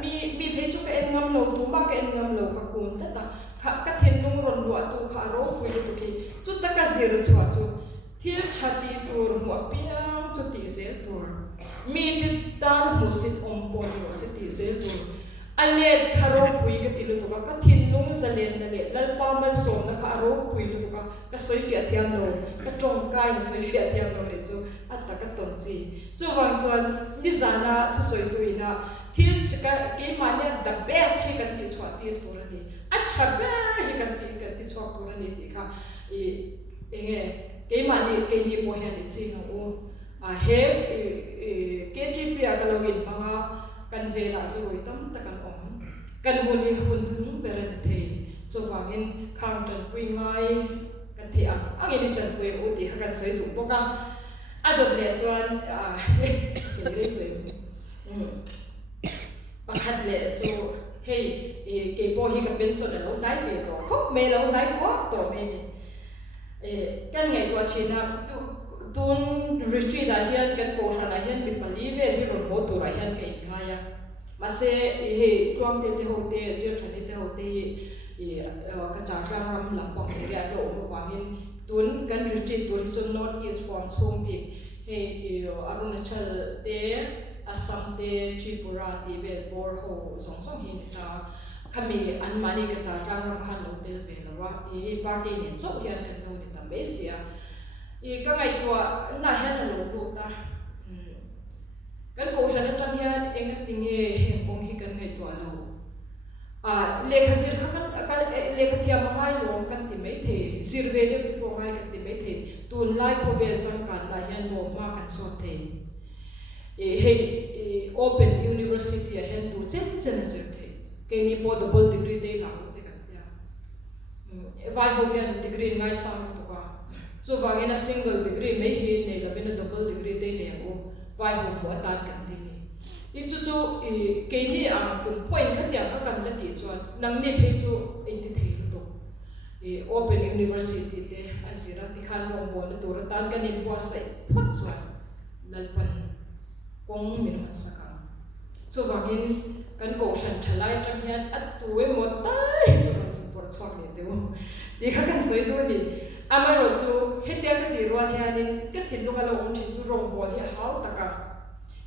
mi phe chu ka en ngam lo tu ma ka en ngam lo ka kun ta ka thin lung ron lua tu kha ro pui tu ki chu ta ka zir chwa chu thil chati tur mu pia chu ti zel tur mi te tan musit om po ni se ti zel tur anet kharo pui ka tilu to ka thin lung zalen na le lal pa mal som na kha ro pui lu to ka soi fia thiam lo ka tong kai na soi fia thiam lo le chu atta ka ton chi chu wang chuan ni zana thu soi tuina thil chaka ke mane the best he kan ti chwa ti tur ni acha ba he kan ti chwa tur ni ti kha cái mà cái đi bỏ hàng đi chi ngô he cái chi bia cái lâu in mà cần về là rồi tâm ta cần ổn cần hôn đi hôn hứng về lên thì cho vàng in khang trần quy ngay cần thì anh đi trần quy ô thì cần sử dụng bao nhiêu được lệ choan xử lý về bắt thật lệ cho hey cái bộ hi cái bên số là lâu đái về đó khóc mẹ lâu đái quá tổ mẹ cái ngày tuổi chín ha tuôn retreat là hiện cái cổ sản là hiện bị bali về thì rồi hốt tụ là hiện cái ngay à mà sẽ hey tuang tê tê hậu tê diệt thành tê hậu tê cái trang ram làm bằng cái riêng độ của hoàng hiện tuôn cái retreat tuôn trong north east from home bị hey Arunachal te Assam te Tripura te về Borho song song hin ta kami an mani ka cha ram khan hotel ve lawa hi party ne chau hian kan no ni tam besia ka ngai tua na hian lo lo ta kan ko sha na tam hian eng ting he kong hi kan ngai tua lo lekha sir kan lekha thia ma ngai lo kan ti mai the sir ve le ti ko ngai kan ti mai the tun lai ko vel chang kan la hian mo ma kan so the hey open university hian tu chen chen sir the ke ni po double degree de la te kan tia vai ho hian degree ngai sang to ka so wangena single degree mai hi ne la ben double degree de ne o vai ho mo tan kan ti ni chu ke ni kun point kha tia ka kan la ti chuan nang ni phe chu in ti thei to open university te azira ti khan ro mo le to ra tan kan in po sai phot chuan lalpan kong min ha saka so wangin kan ko shan thalai tam hian at tuwe mo tai chu ni por chok ni te ti kha kan soi do ni amaro chu hetia ka ti ro hianin ka thin lu ka lo ong thin chu rong bol hi hau taka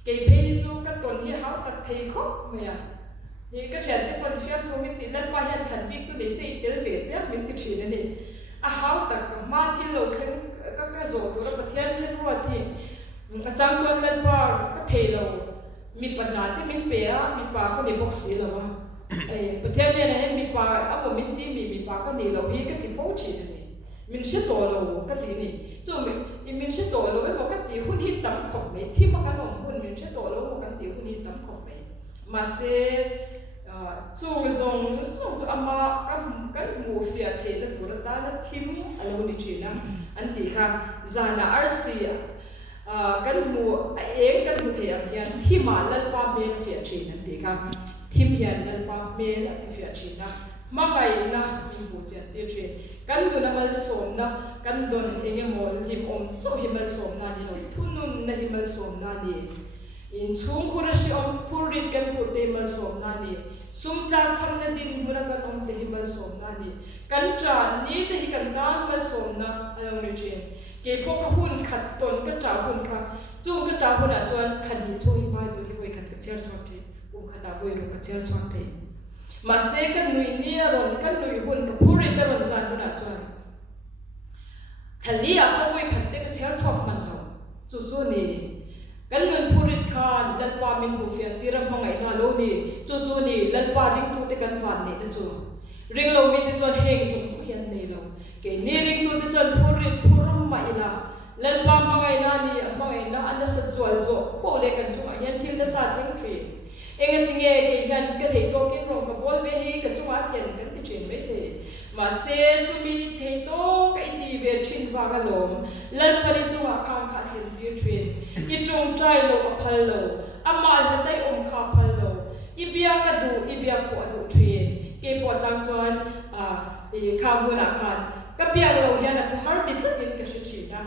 ke phe chu ka ton hi hau tak thei kho me ya ni ka chen te pon fiam thu mi ti lan pa hian khan bik chu le se tel ve che min ti thina ni a hau tak ma thil lo khen ka zo to ra pathian ni ro thi ka chang chon lan pa ka thei lo mi panna te min pe a mi pa ko ni box si lo wa pathian ne he mi pa a bo min ti mi pa ka ni lo hi ka ti fo chi ni min se to lo ka ti ni chu min se to lo mo ka ti hun hi tam khop me thi ma ka no hun min se to lo mo ka ti hun hi tam khop me ma se chu zong chu ama kan mu fia the na tu ta na thim alo ni china an ti kha zana arsia kan mu kan mu the hian thima lal pa me fia china ti kha thim hian lal pa me la ti fia china ma ngai na mi bu chen ti tre kan du na mal som na kan don enge mol him om so himal som na ni noi thunun na himal som na ni in chung khura si om purit kan pu te mal som na ni sum tla cham na din mura kan om te himal som na ni kan cha ni te hi kan dan mal som na along ni chen ke po ka hun khat ton ka cha hun kha chu ka ta hun a chuan khan ni chung mai bu hi koi khat ka cher chot the khata boi ro ka cher chot the ma se kan nui ni ron kan nui hun ka puri ta ron zan na chuan thali a ko koi khat te ka cher chot man lo chu ni kan mun phurit khan lal pa min bu fian ti ram mangai na lo ni chu ni lal pa ring tu te kan van ni na chu ring lo mi te chuan heng sum su hian nei lo ke ni ring tu te chuan phurit phuram ma ila lal pa mangai na ni mangai na an sa chual zo po le kan chu a hian thil na sa thing tri enga tinge ke hian ka thei to ke rom ka bol ve hi ka chu a thian kan ti chen me te ma se chu mi thei to ka ti ve thin wa ga lom lal pa ri chu a kham kha thian ti thin I trong trai lo a phal lo ama na tai om kha phal lo I bia ka du I bia po du thin ke po chang chuan I kha mu na khan ka bia lo hian a har ti tin ka shi chi na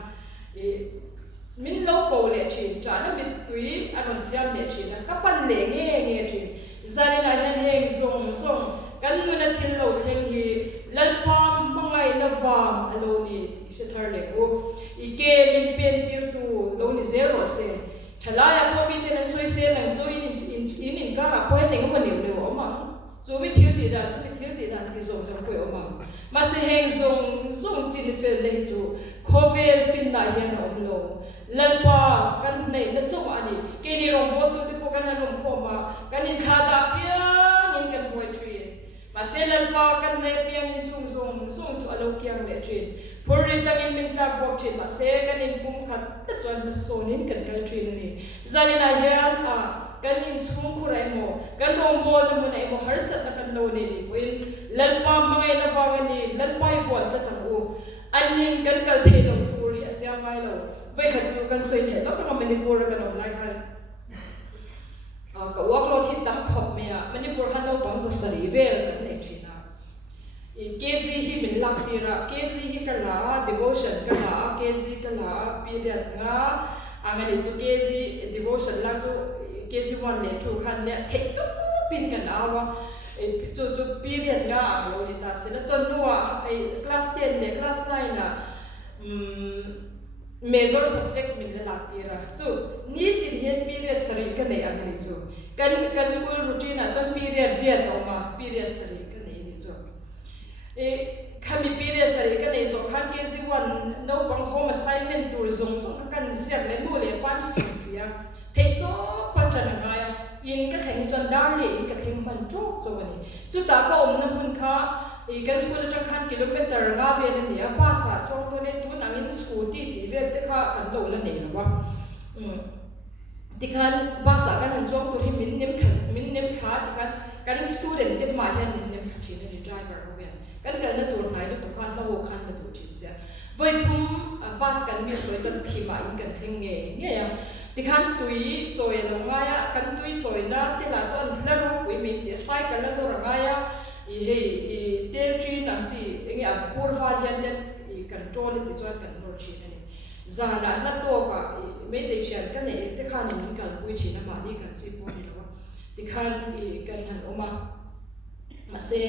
min lo ko le chin cha na min tui anon siam le chin na ka pan le nge chin zani na hian heng song kan nu na thil lo thleng hi lal pa mangai na wam alo ni se thar le o I ke min pen tir tu lo ni zero se thalaya ko mi ten soi se nang zo in ka ra point ne ngam ne o ma zo mi thil ti da ki zo ko o ma se heng zong chin fel le chu khovel fin na hian om lo lalpa kan nei na chu ani ke ni rom bo tu te po kan anom ko ma kan in kha da piang in kan poetry ma se lalpa kan nei piang in chung chu alo kyang le thin Puri tangin minta bok chin ma se kan in pum khat ta chuan sonin kan kal thin ani zanina hian kan in chung khurai mo kan rombol mun ai mo har sat kan lo ni win lalpa mangai na bangani lalpai von ta tang u anin kan kal the lo tur hi asya mai lo vai khat chu kan soi ne lo ka manipur kan on lai khan ka wak lo thi tam khop me a manipur khan lo bang sa sari vel kan ne thina KC hi min lak tira KC hi kala devotion kala KC kala period nga angani chu KC devotion la chu KC 1 le 2 khan ne thei tu pin kan awa chu period nga lo ni ta se na chon nuwa class 10 le class 9 na major subject min la lak tira chu ni tin hian period sari ka nei angani chu kan school routine a chon period riat ma period sari kami period sari kan ei so khan KC 1 no bang home assignment tur zong kan siak le nu le pan fixia thei to patan nga in ka theng chon dar le in ka theng man chok chawani chu ta ka na hun kha kan school tang khan kilometer nga ve le ni pa sa chok to le tun angin scooty ti ve te kha kan lo la nei lawa tikhan ba sa kan chok to hi min nem kha tikhan kan student te ma hian min nem kha chin ni driver kan na tur nai lu to khan lo khan na tu chin sia voi thum bas kan mi soi chan thima in kan thing nge ya tikhan tui choi lo nga ya kan tui choi na te la chon la ro pui me sia cycle la lo nga ya tel chin ang chi nge a pur va hian ten control ti chon kan ro chin ani za na la to ka me te chan kan ne te khan ni kan pui chin ma ni kan si po ni lo tikhan kan han oma ma se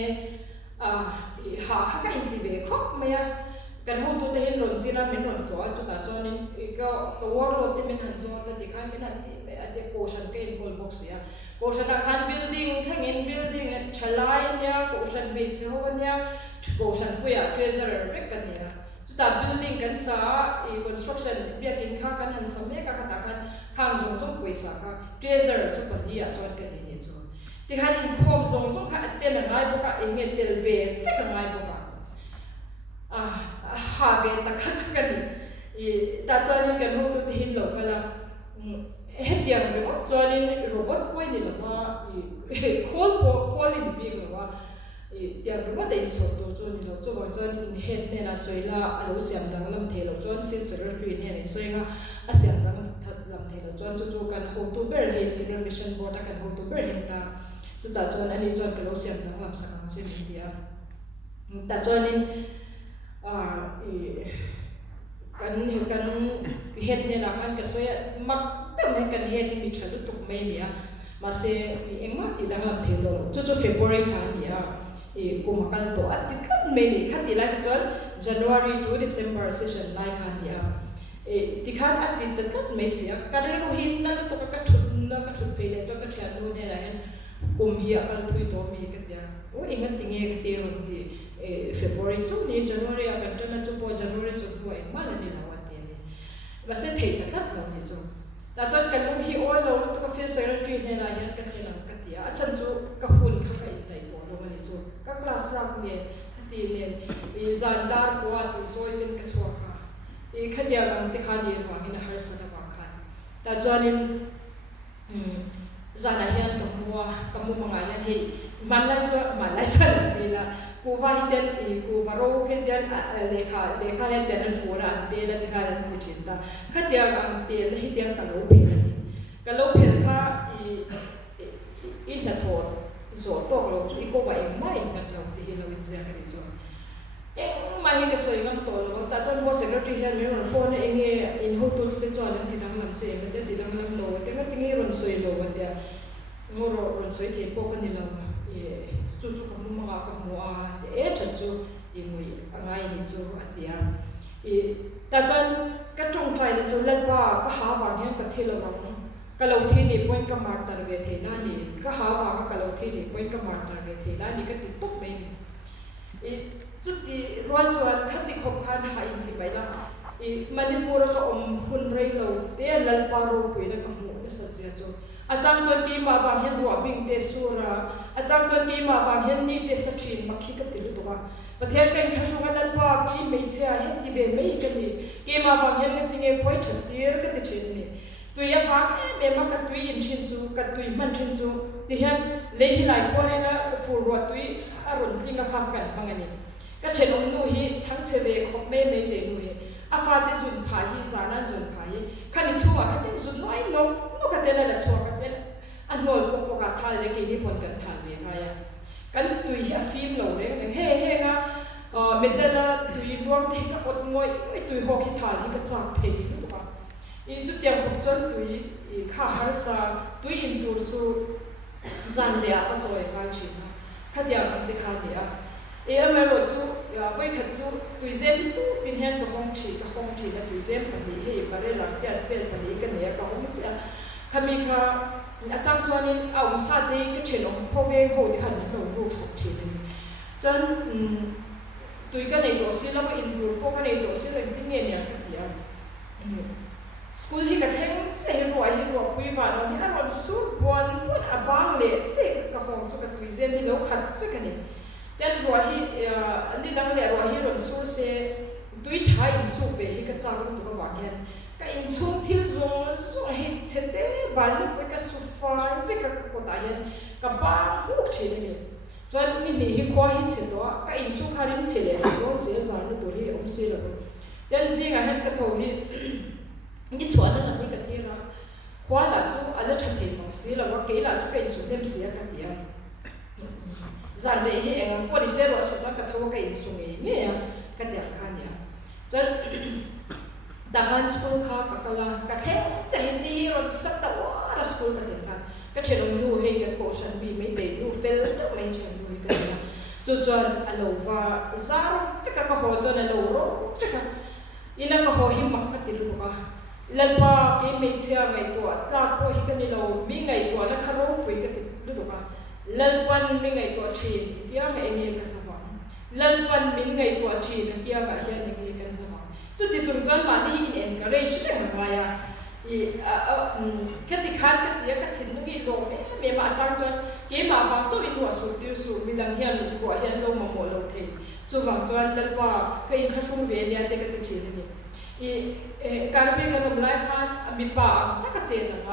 ha kha ka in ti ve khop me ya kan ho tu te hin ron sina min ron to chu ta chon in ka war ro te min han zo ta ti khan min han ti me ate caution ke in call box ya caution a khan building thangin building at chalai nya caution be che ho nya caution ku ya treasure rek kan ya chu ta building kan sa construction bia kin kha kan han sam me ka ta khan khang zong zong paisa ka treasure chu pa ni ya chon kan ni chu ti khan in khom zong zong kha aten ngai bo ka enge tel ve fe ka ngai bo ka ha ve ta kha chkan ni ta chani kan ho tu hin lo kala hetiam be chani robot poi ni lawa khol in bi lawa tiang ro ta in chok to choni lo cho ba chani in het ne na soila alo siam dang lam the lo chon fin secretary ne ni soinga a siam dang lam the lo chon chu kan ho tu ber he senior mission board kan ho tu ber hin ta chu ta chon ani chon ka lo siam dang lam sakang che india ta chon in kan het ne na kan ka soya mak tam he kan het mi thadu tuk me nia ma se engma ti dang lam the do chu February than nia ko makal to at kat me ni khati la chon January to December session lai khan nia ti khan at ti tat me sia ka re ro hin na to ka thut pe le cho ka thian no ne la hen kum hi akal thui to mi ka tia o engat tinge khate ro ti February chu ni January a kan na chu po January chu po e ma la ni la wa te ni ba se thei ta kat lo ni chu ta chon kan lu hi oi lo to ka fe secretary ne la yan ka thela ka tia a chan chu ka hun kha ka in tai to lo ma ni chu ka class la ne ti ne zan dar ko a ti zoi tin ka chwa ka khadia ram te kha ni wa ni har sa na wa khan ta chon in zana hian ka mu ma nga hian he malai cha ni la ku va hiden ku va ro ke den lekha hen den an fora an te la tika an ti chin ta khatia am te la hiden ka lo pe kha in na thor zo to lo chu ko va em mai na thau ti lo in zia ka ni chu mai he ka soi ngam to lo ta chon bo secretary hian me ron phone enge in ho tu te chon an ti dang lam che me te ti dang lam lo te nga tingi ron soi lo wa dia ngoro ron soi ti po ka ni lo chu ka mu ma ka mu a e chan chu ingui angai ni chu atia ta chan ka tong trai ni chu lan ba ka ha wa hian ka thilo ram ka lo thi ni point ka mar tar ve the na ni ka ha wa ka lo thi ni point ka mar tar ve the na ni ka ti tok me ni chu ti ron chuan khat ti khop khan ha in ti bai la Manipur ka hun rei lo te lal pa ro pui na ka mu na sa sia chu achang chon ki ma bang hian ruwa bing te sura achang chon ki ma bang hian ni te sa thin makhi ka ti lu to ประเทศกันทศกัณฐ์ปากีไม่เชื่อเห็นที่เวไม่กันนี่เกมาบางเห็นไม่ติงเงคอยฉันตีร์กันติดเช่นนี้ตัวยาฟังเมื่อมากัดตุยอินชินซูกัดตุยมันชินซูที่เห็นเลยหลายคนเลยนะฟูรัวตุยอารมณ์ที่มาข้ามกันบางอย่างนี้ก็เช่นองนูฮีช่างเชเวคบไม่เดนูฮีอาฟาเตสุนพาฮีสานันสุนพาฮีขันชัวขันเตสุนน้อยนกกันเตละชัวกันเตละอันโนลปกติทานเลยกินที่ผลกันทานเวียงไงกันตุยฮิฟิล์มเราเลยกันเฮ้งะเมื่อแต่ละตุยรวมที่กับอดงวยตุยหอกที่ทานที่ก็จับเพย์นี่ถูกปะอีจุดเดียวกับจนตุยข้าหาสาตุยอินดูสูจันเดียก็จอยกันชินะขัดยังติขัดเดียเมื่อเราจูไว้ขัดจูตุยเซมตุตินเห็นกับห้องชีนะตุยเซมปันนี้เฮ้ยประเดี๋ยวหลังจากเป็นปันนี้กันเนี่ยกับห้องเสียขมิค่ะอาจารย์จวนนี่เอาซาดีก็เชื่อลงพ่อเวงโหที่ขันนั้นเราลูกสักทีนึงจนตุยก็ในตัวสิแล้วก็อินดูพวกก็ในตัวสิเราที่เนี่ยก็เดียวสกูลที่กระเทงเสียหัวคุยวันวันนี้อันวันสุดวันอบางเล่เด็กกับห้องจุกตุยเซนนี่เราขัดฟิกันนี่จนรัวที่อันนี้ดังเลยรัวที่วันสุดเสียตุยใช้อินสุเวที่กระจายตัววางเงินก็อินสุที่ส่งให้เช็ดเต้บาลีไปกับสุฟ้าไปกับกดอะไรกับบ้านลูกเชื่อเลยจนมีหิ้วควายเช็ดตัวก็อินสุขาริมเชื่อเลยตัวเสียสารตัวที่อมเสียเลยดังสิ่งอะไรก็ตัวที่นี่ชวนนั่นนี่ก็ที่เราควายละจูอะไรชัดเจนมากสิแล้วว่าเกี่ยละจูก็อินสุเต็มเสียกันเดียวจานเลยเองพอดีเสียว่าสุดแล้วก็ตัวก็อินสุเนี่ยกันเดียวกันเนี่ยจนดังนั้นสกูลข้ากับกลางกระเทงจะเห็นดีรถสัตว์ว่าสกูลกันเห็นกันก็เชื่อลงดูให้กันโพชันบีไม่ได้ดูเฟลต์ไม่เชื่อดูให้กันนะจนอโลวาซาร์ฟิกก็หัวจนอโลโรฟิกอินังก็หัวหิมักกันติดตัวกันลัลปาที่ไม่เชื่อไงตัวตาโพหิกันนี่เรามีไงตัวนักคารมคุยกันติดตัวกันลัลปันมีไงตัวชีนเกี่ยวกับเองกันนะบ้างลัลปันมีไงตัวชีนเกี่ยวกับเองกันนะบ้างจุดที่จุดจนมานี่อินเอ็นก็เรียนชื่อมันว่าอย่างแค่ที่ขาดก็เดียวก็ทิ้งตรงนี้ลงเมื่อมาจังจนเกี่ยมาบางจุดอินหัวสุดดิวสุดมีดังเฮียนหัวเฮียนลงมาหมดลงเทจุดบางจนลัลปาก็อินข้าชุ่มเวียนเนี่ยเด็กก็ติดชีนนี่การเป็นขนมไร้คันมีป่าถ้าก็เจนอะไร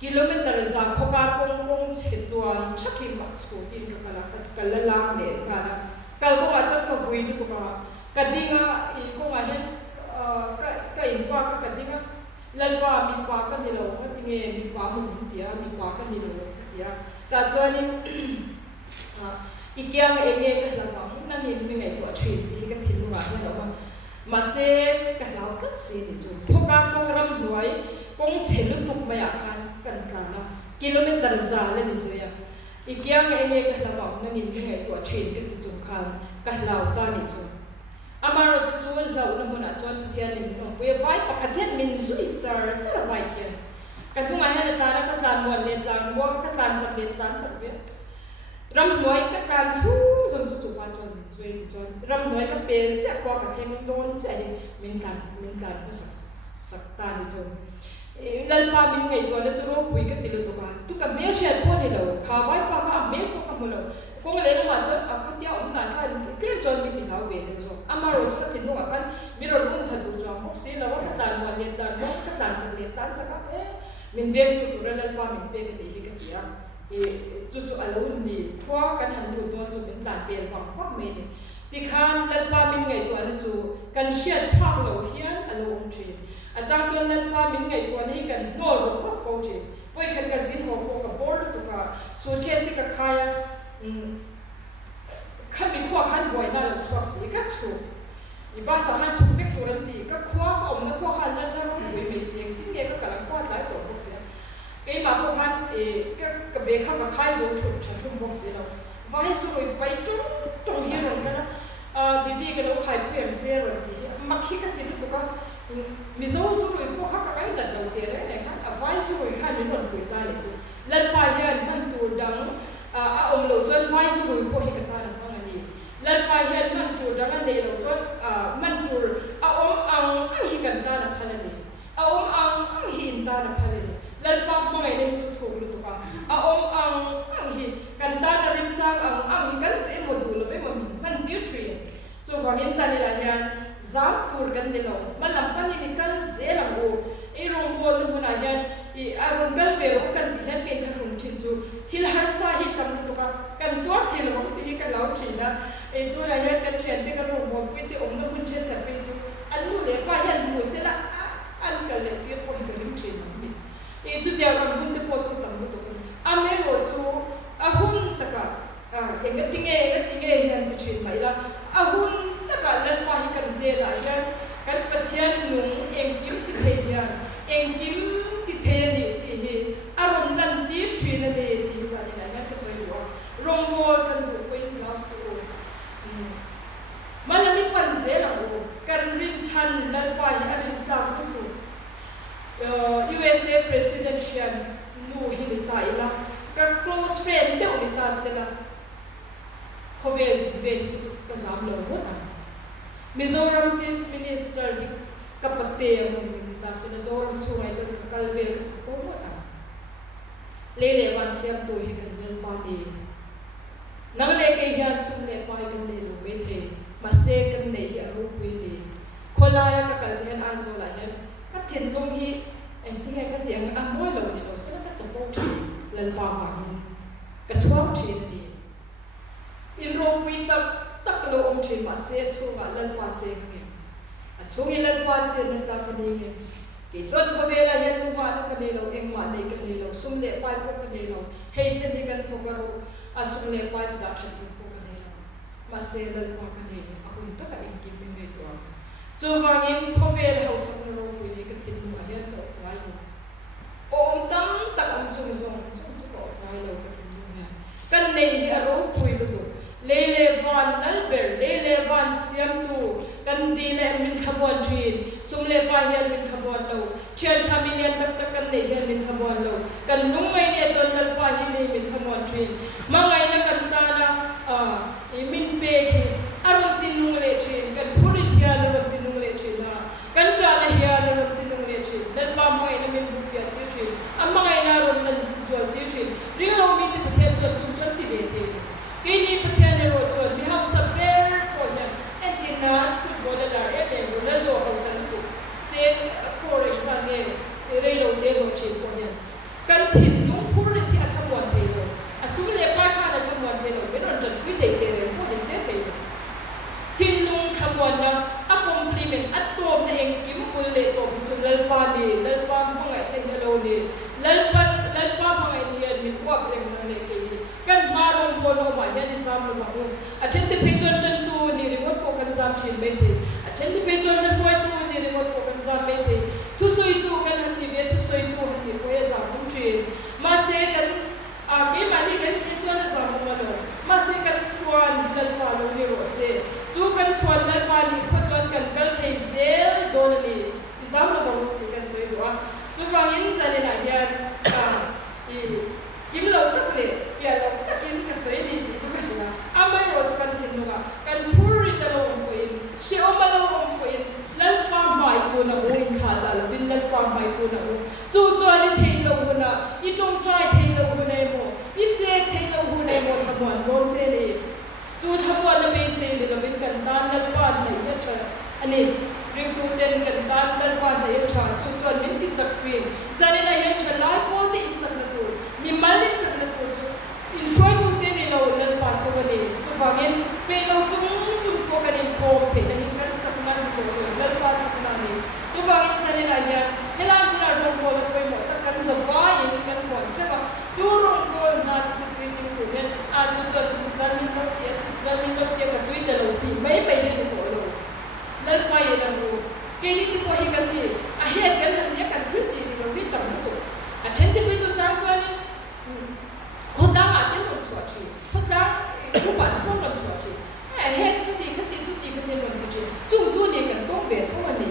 กิโลเมตรจากพการคงเสียตัวชักกิมักสกูตินกับกันละลางเนี่ยกันก็อาจจะก็บุยดูตัวกันดิ้งอีกก็มาเห็นก็อินป่าก็กันดิ้งลัลปามีป่ากันนี่เราก็ทิ้งมีป่าหมุนเดียมีป่ากันนี่เราเดียแต่ส่วนนี้อีกอย่างเองก็ละบางนั่นนี่มีไงตัวชีวิตที่ก็ทิ้งไว้เนี่ยเรามาเสกกันเราก็เสียจุดพวกการกงรำด้วยกงเชลุตุกไม่อยากกันนะกิโลเมตรจาเลยนี่สิอีกอย่างเองกันเราบอกนั่นนี่ยังไงตัวชีวิตกันจุดกันเราตานี่จุดอามาเราจะจูนเราเนี่ยมันอาจจะเทียนนี่มันเว้ยไว้ปกติมินซุยซาร์จะไว้เขียนกันทุ่งอาหารตาแล้วก็ตานวันเนี่ยตานวัวก็ตานจับเด็ดตานจับเด็ดรำน้อยก็การชูจนจุดวันจนสวยจนรำน้อยก็เป็นเสียกว่ากับเทงโดนเสียดิมินการก็สักตาดิจนลัลปามินไงตัวแล้วจะรู้ปุยก็ติดตัวกันทุกกับเมียเชียร์พวกนี้เราข้าวไว้ปากข้าวเมียพวกกันหมดเราคงเลยต้องมาจนก็เที่ยวอมตานข้าวเที่ยวจนมีติดเหล้าเวรเลยจนอามาเราจะติดนู่นกันมีเราลุ่มผัดดูจอมพวกสีเราว่าก็ตานวันเลี้ยงตานวัวก็ตานจังเลี้ยงตานจังก็มินเวียนตัวลัลปามินเป็นกันดีกันเดียวจุดอารมณ์นี่พวกกันหันดูตัวจุดเป็นตานเปลี่ยนความพวกเมย์ที่ข้างลัลปามินไงตัวนั้นจูกันเชียดภาคเราเฮียนอารมณ์ชีอาจารย์จนลัลปามินไงตัวนี้กันโน่รู้ว่าโฟจีพวกขันกันสินหัวโปกับบอลตัวก็ส่วนแค่สิกขายขันมีขั้วขันบ่อยน่าเราชอบสิก็ชูอีบ้าสามารถชูเวกตัวนั้นดีก็ขั้วก็อมนักขั้วขันนั้นเราบุยไม่เสียงที่เงี้ยก็กำลังขั้วหลายตัวพวกเสียcái mà cô hắn cái bé khác mà khai dấu chụp chẳng chung bốc xí đâu vai rồi bay trong hiên rồi đó đi cái đâu khai quyền chơi rồi thì mặc khi cái tiếng của con mình dấu rồi cô khác cái lần đầu tiên đấy này khác vai rồi khai đến lần cuối ta để chứ lần bài hiền mình tụ đắng ông lâu chân vai rồi cô hi cái ta là không gì lần bài hiền mình tụ đắng anh để lâu chân mình tụ ông anh hi cái ta là phải gì ông anh hi ta là phải gì lần ba mọi người đều thuộc luôn tụi con ông hi cần ta là rim trang ông hi cần để một đủ là với mình tiêu truyền so wangin sa nila yan zam tur kan nilo malampan ni kan zelang o irong bol mo na yan arong galvero kan dihan pen ta rum chinju thil har sa hi tam to ka kan tor thil ro ti ka lau thina to la yan kan chen te ka ro mo pi te om na mun chen ta pe ju anu le pa yan mu se la an ka le ti po hi ka rim chen ni ju dia ram mun te po chu tam to ka ame ro chu ahun ta ka engatinge yan ti chen mai la ahun taka lan pa hi kan de la yan kan pathian nung engkim ti the yan engkim ti the ni ti hi aron nan ti thin ne ti sa ni yan ka so yo rongol kan bu ko in law so malami pan ze la o kan rin chan lan pa hi arin ta ku USA presidential nu hi ni ta ila ka close friend de ni ta se la hovel ven tu ka zam lo mo ta Mizoram Chief Minister kapate ang minta sa Mizoram sungay sa kalvel at sa pomo ta. Lele wan siyam to hi kanil pani. Nang leke hiyan sumle pa hi kanil bethe mase kanil hi aru pwede. Kolaya ka kalhen azo la yan kathin lom hi engting ka tiang amoy lo ni lo sa ka chapo thi lan pa ma ni. Ka chuang thi ni. In ro pwi tak lo om thi ma se chunga lan pa che nge a chungi lan pa che na ka kani nge ki chon ko vela yan nu ma na kani lo eng ma nei kani lo sum le pa ko kani lo hei chen ni kan ko ro a sum le pa da than ko kani lo ma se lan pa kani a hun ta ka eng ki me to chu wangin ko vel ho sak ro pu ni ka thin ma yan ko rai lo om tam tak am chung zong chu ko rai lo ka thin mu kan nei a ro pu lo to lele van nalber lele van siam tu kan dile min khabon thin sumle pa hian min khabon lo chen tha million tak tak kan nei hian min khabon lo kan nung mai ne chon dal pa hi nei min khabon thin mangai na kan ta na min pe ki aron tin nung le thin kan phuri thia lo tin nung le thin na kan cha na hian lo tin nung le thin dal pa mai na min bu fiat ti thin amangai na ron nan zol ti thin ri lo mi ti phe chon chung chon ti ve the kini pathian ro chon mi hab saber ko yan entina football la re de Ronaldo hausan ku chen for example re lo de lo che ko yan kan thin nu phur ri thi athamon the lo asum le pa kha na thamon the lo be ron jan pi de de re ko de se the thin nu thamon na a compliment atom na eng kim kul le to bu lal pa ma ngai te lo ni lal pa ma ngai ni yan mi wa breng na le ke kan marong bono ma yan isam lo ma attend the pigeon tan tu ni remote ko kan zam chin be the attend the pigeon tan foi tu ni remote ko kan zam be the tu soi tu kan han ni be tu soi tu han ni ko ya zam kum chin ma se kan ke ma ni kan pigeon zam ma lo ma se kan swan dal pa lo ni ro se tu kan swan dal pa ni phaton kan kal the zel don ni isam lo ma ni kan soi do tu wangin sa le na yan kim lo tak le pia lo takin ka soi ni chu ka sina amai ro chu kan thin no kan phuri ta lo ko in she o ma lo ko in lal pa mai ko na o in kha da lo bin lal pa mai ko na o chu chu ni thei lo ko na I tong trai thei lo ko ne mo I che thei lo ko ne mo thamon ro che le chu thamon na be se le lo bin kan dan lal pa ne ya cha ani ring tu ten kan dan lal pa ne ya cha chu chu min ti chak twin zani na yan cha lai ko ti in chak na tu mi malin chak na tu in shoi tu te ni lo lal pa chu ni chu wangin pe lo chung ko kan in ko pe na hin kan chak na ko lal pa chak na ni chu wangin zani na yan helan ku na rong ko lo pe mo ta kan za wa in kan ko cha ba chu rong ko na chu ku ni ku ne a chu chan min lo ya chu chan min lo ke ka tui da lo ti mai pe ni ko lo lal pa ye na lo ke ni ti ko hi kan ni a he kan han ya kan tu ti lo bi tam tu a chen ti bi chu chang chuan ni khoda ma tin lo chua chi khoda ku ba ko lo chua chi a he chu ti ka ni lo ti chu ni kan tong ve tho ni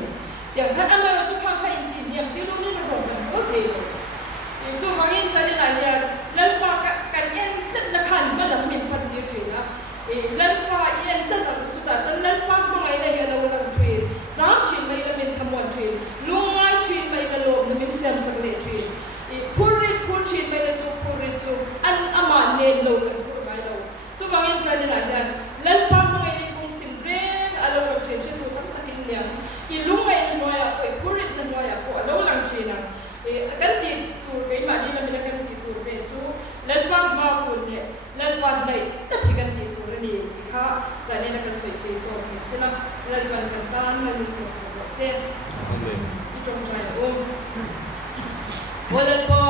yang khan ama lo chu khang kha in ti niam ti lo ni lo kan ko the lo chu ma in sa ni la ya lal pa ka yen tat na khan ma lam min pan ni chi na lal pa yen tat na chu ta chan lal pa ma ngai la ya lo lam chi zam chin mai la min thamon chi lu mai chin mai la lo min sem sak le chi phur chin mai la chu phur chu an ama ne lo kan phur mai lo chu ma in sa ni la ya lal pa ma ngai ni kong tim re soi ke to ni sila ral kan kan tan man so so se Amen. itong try om wala ko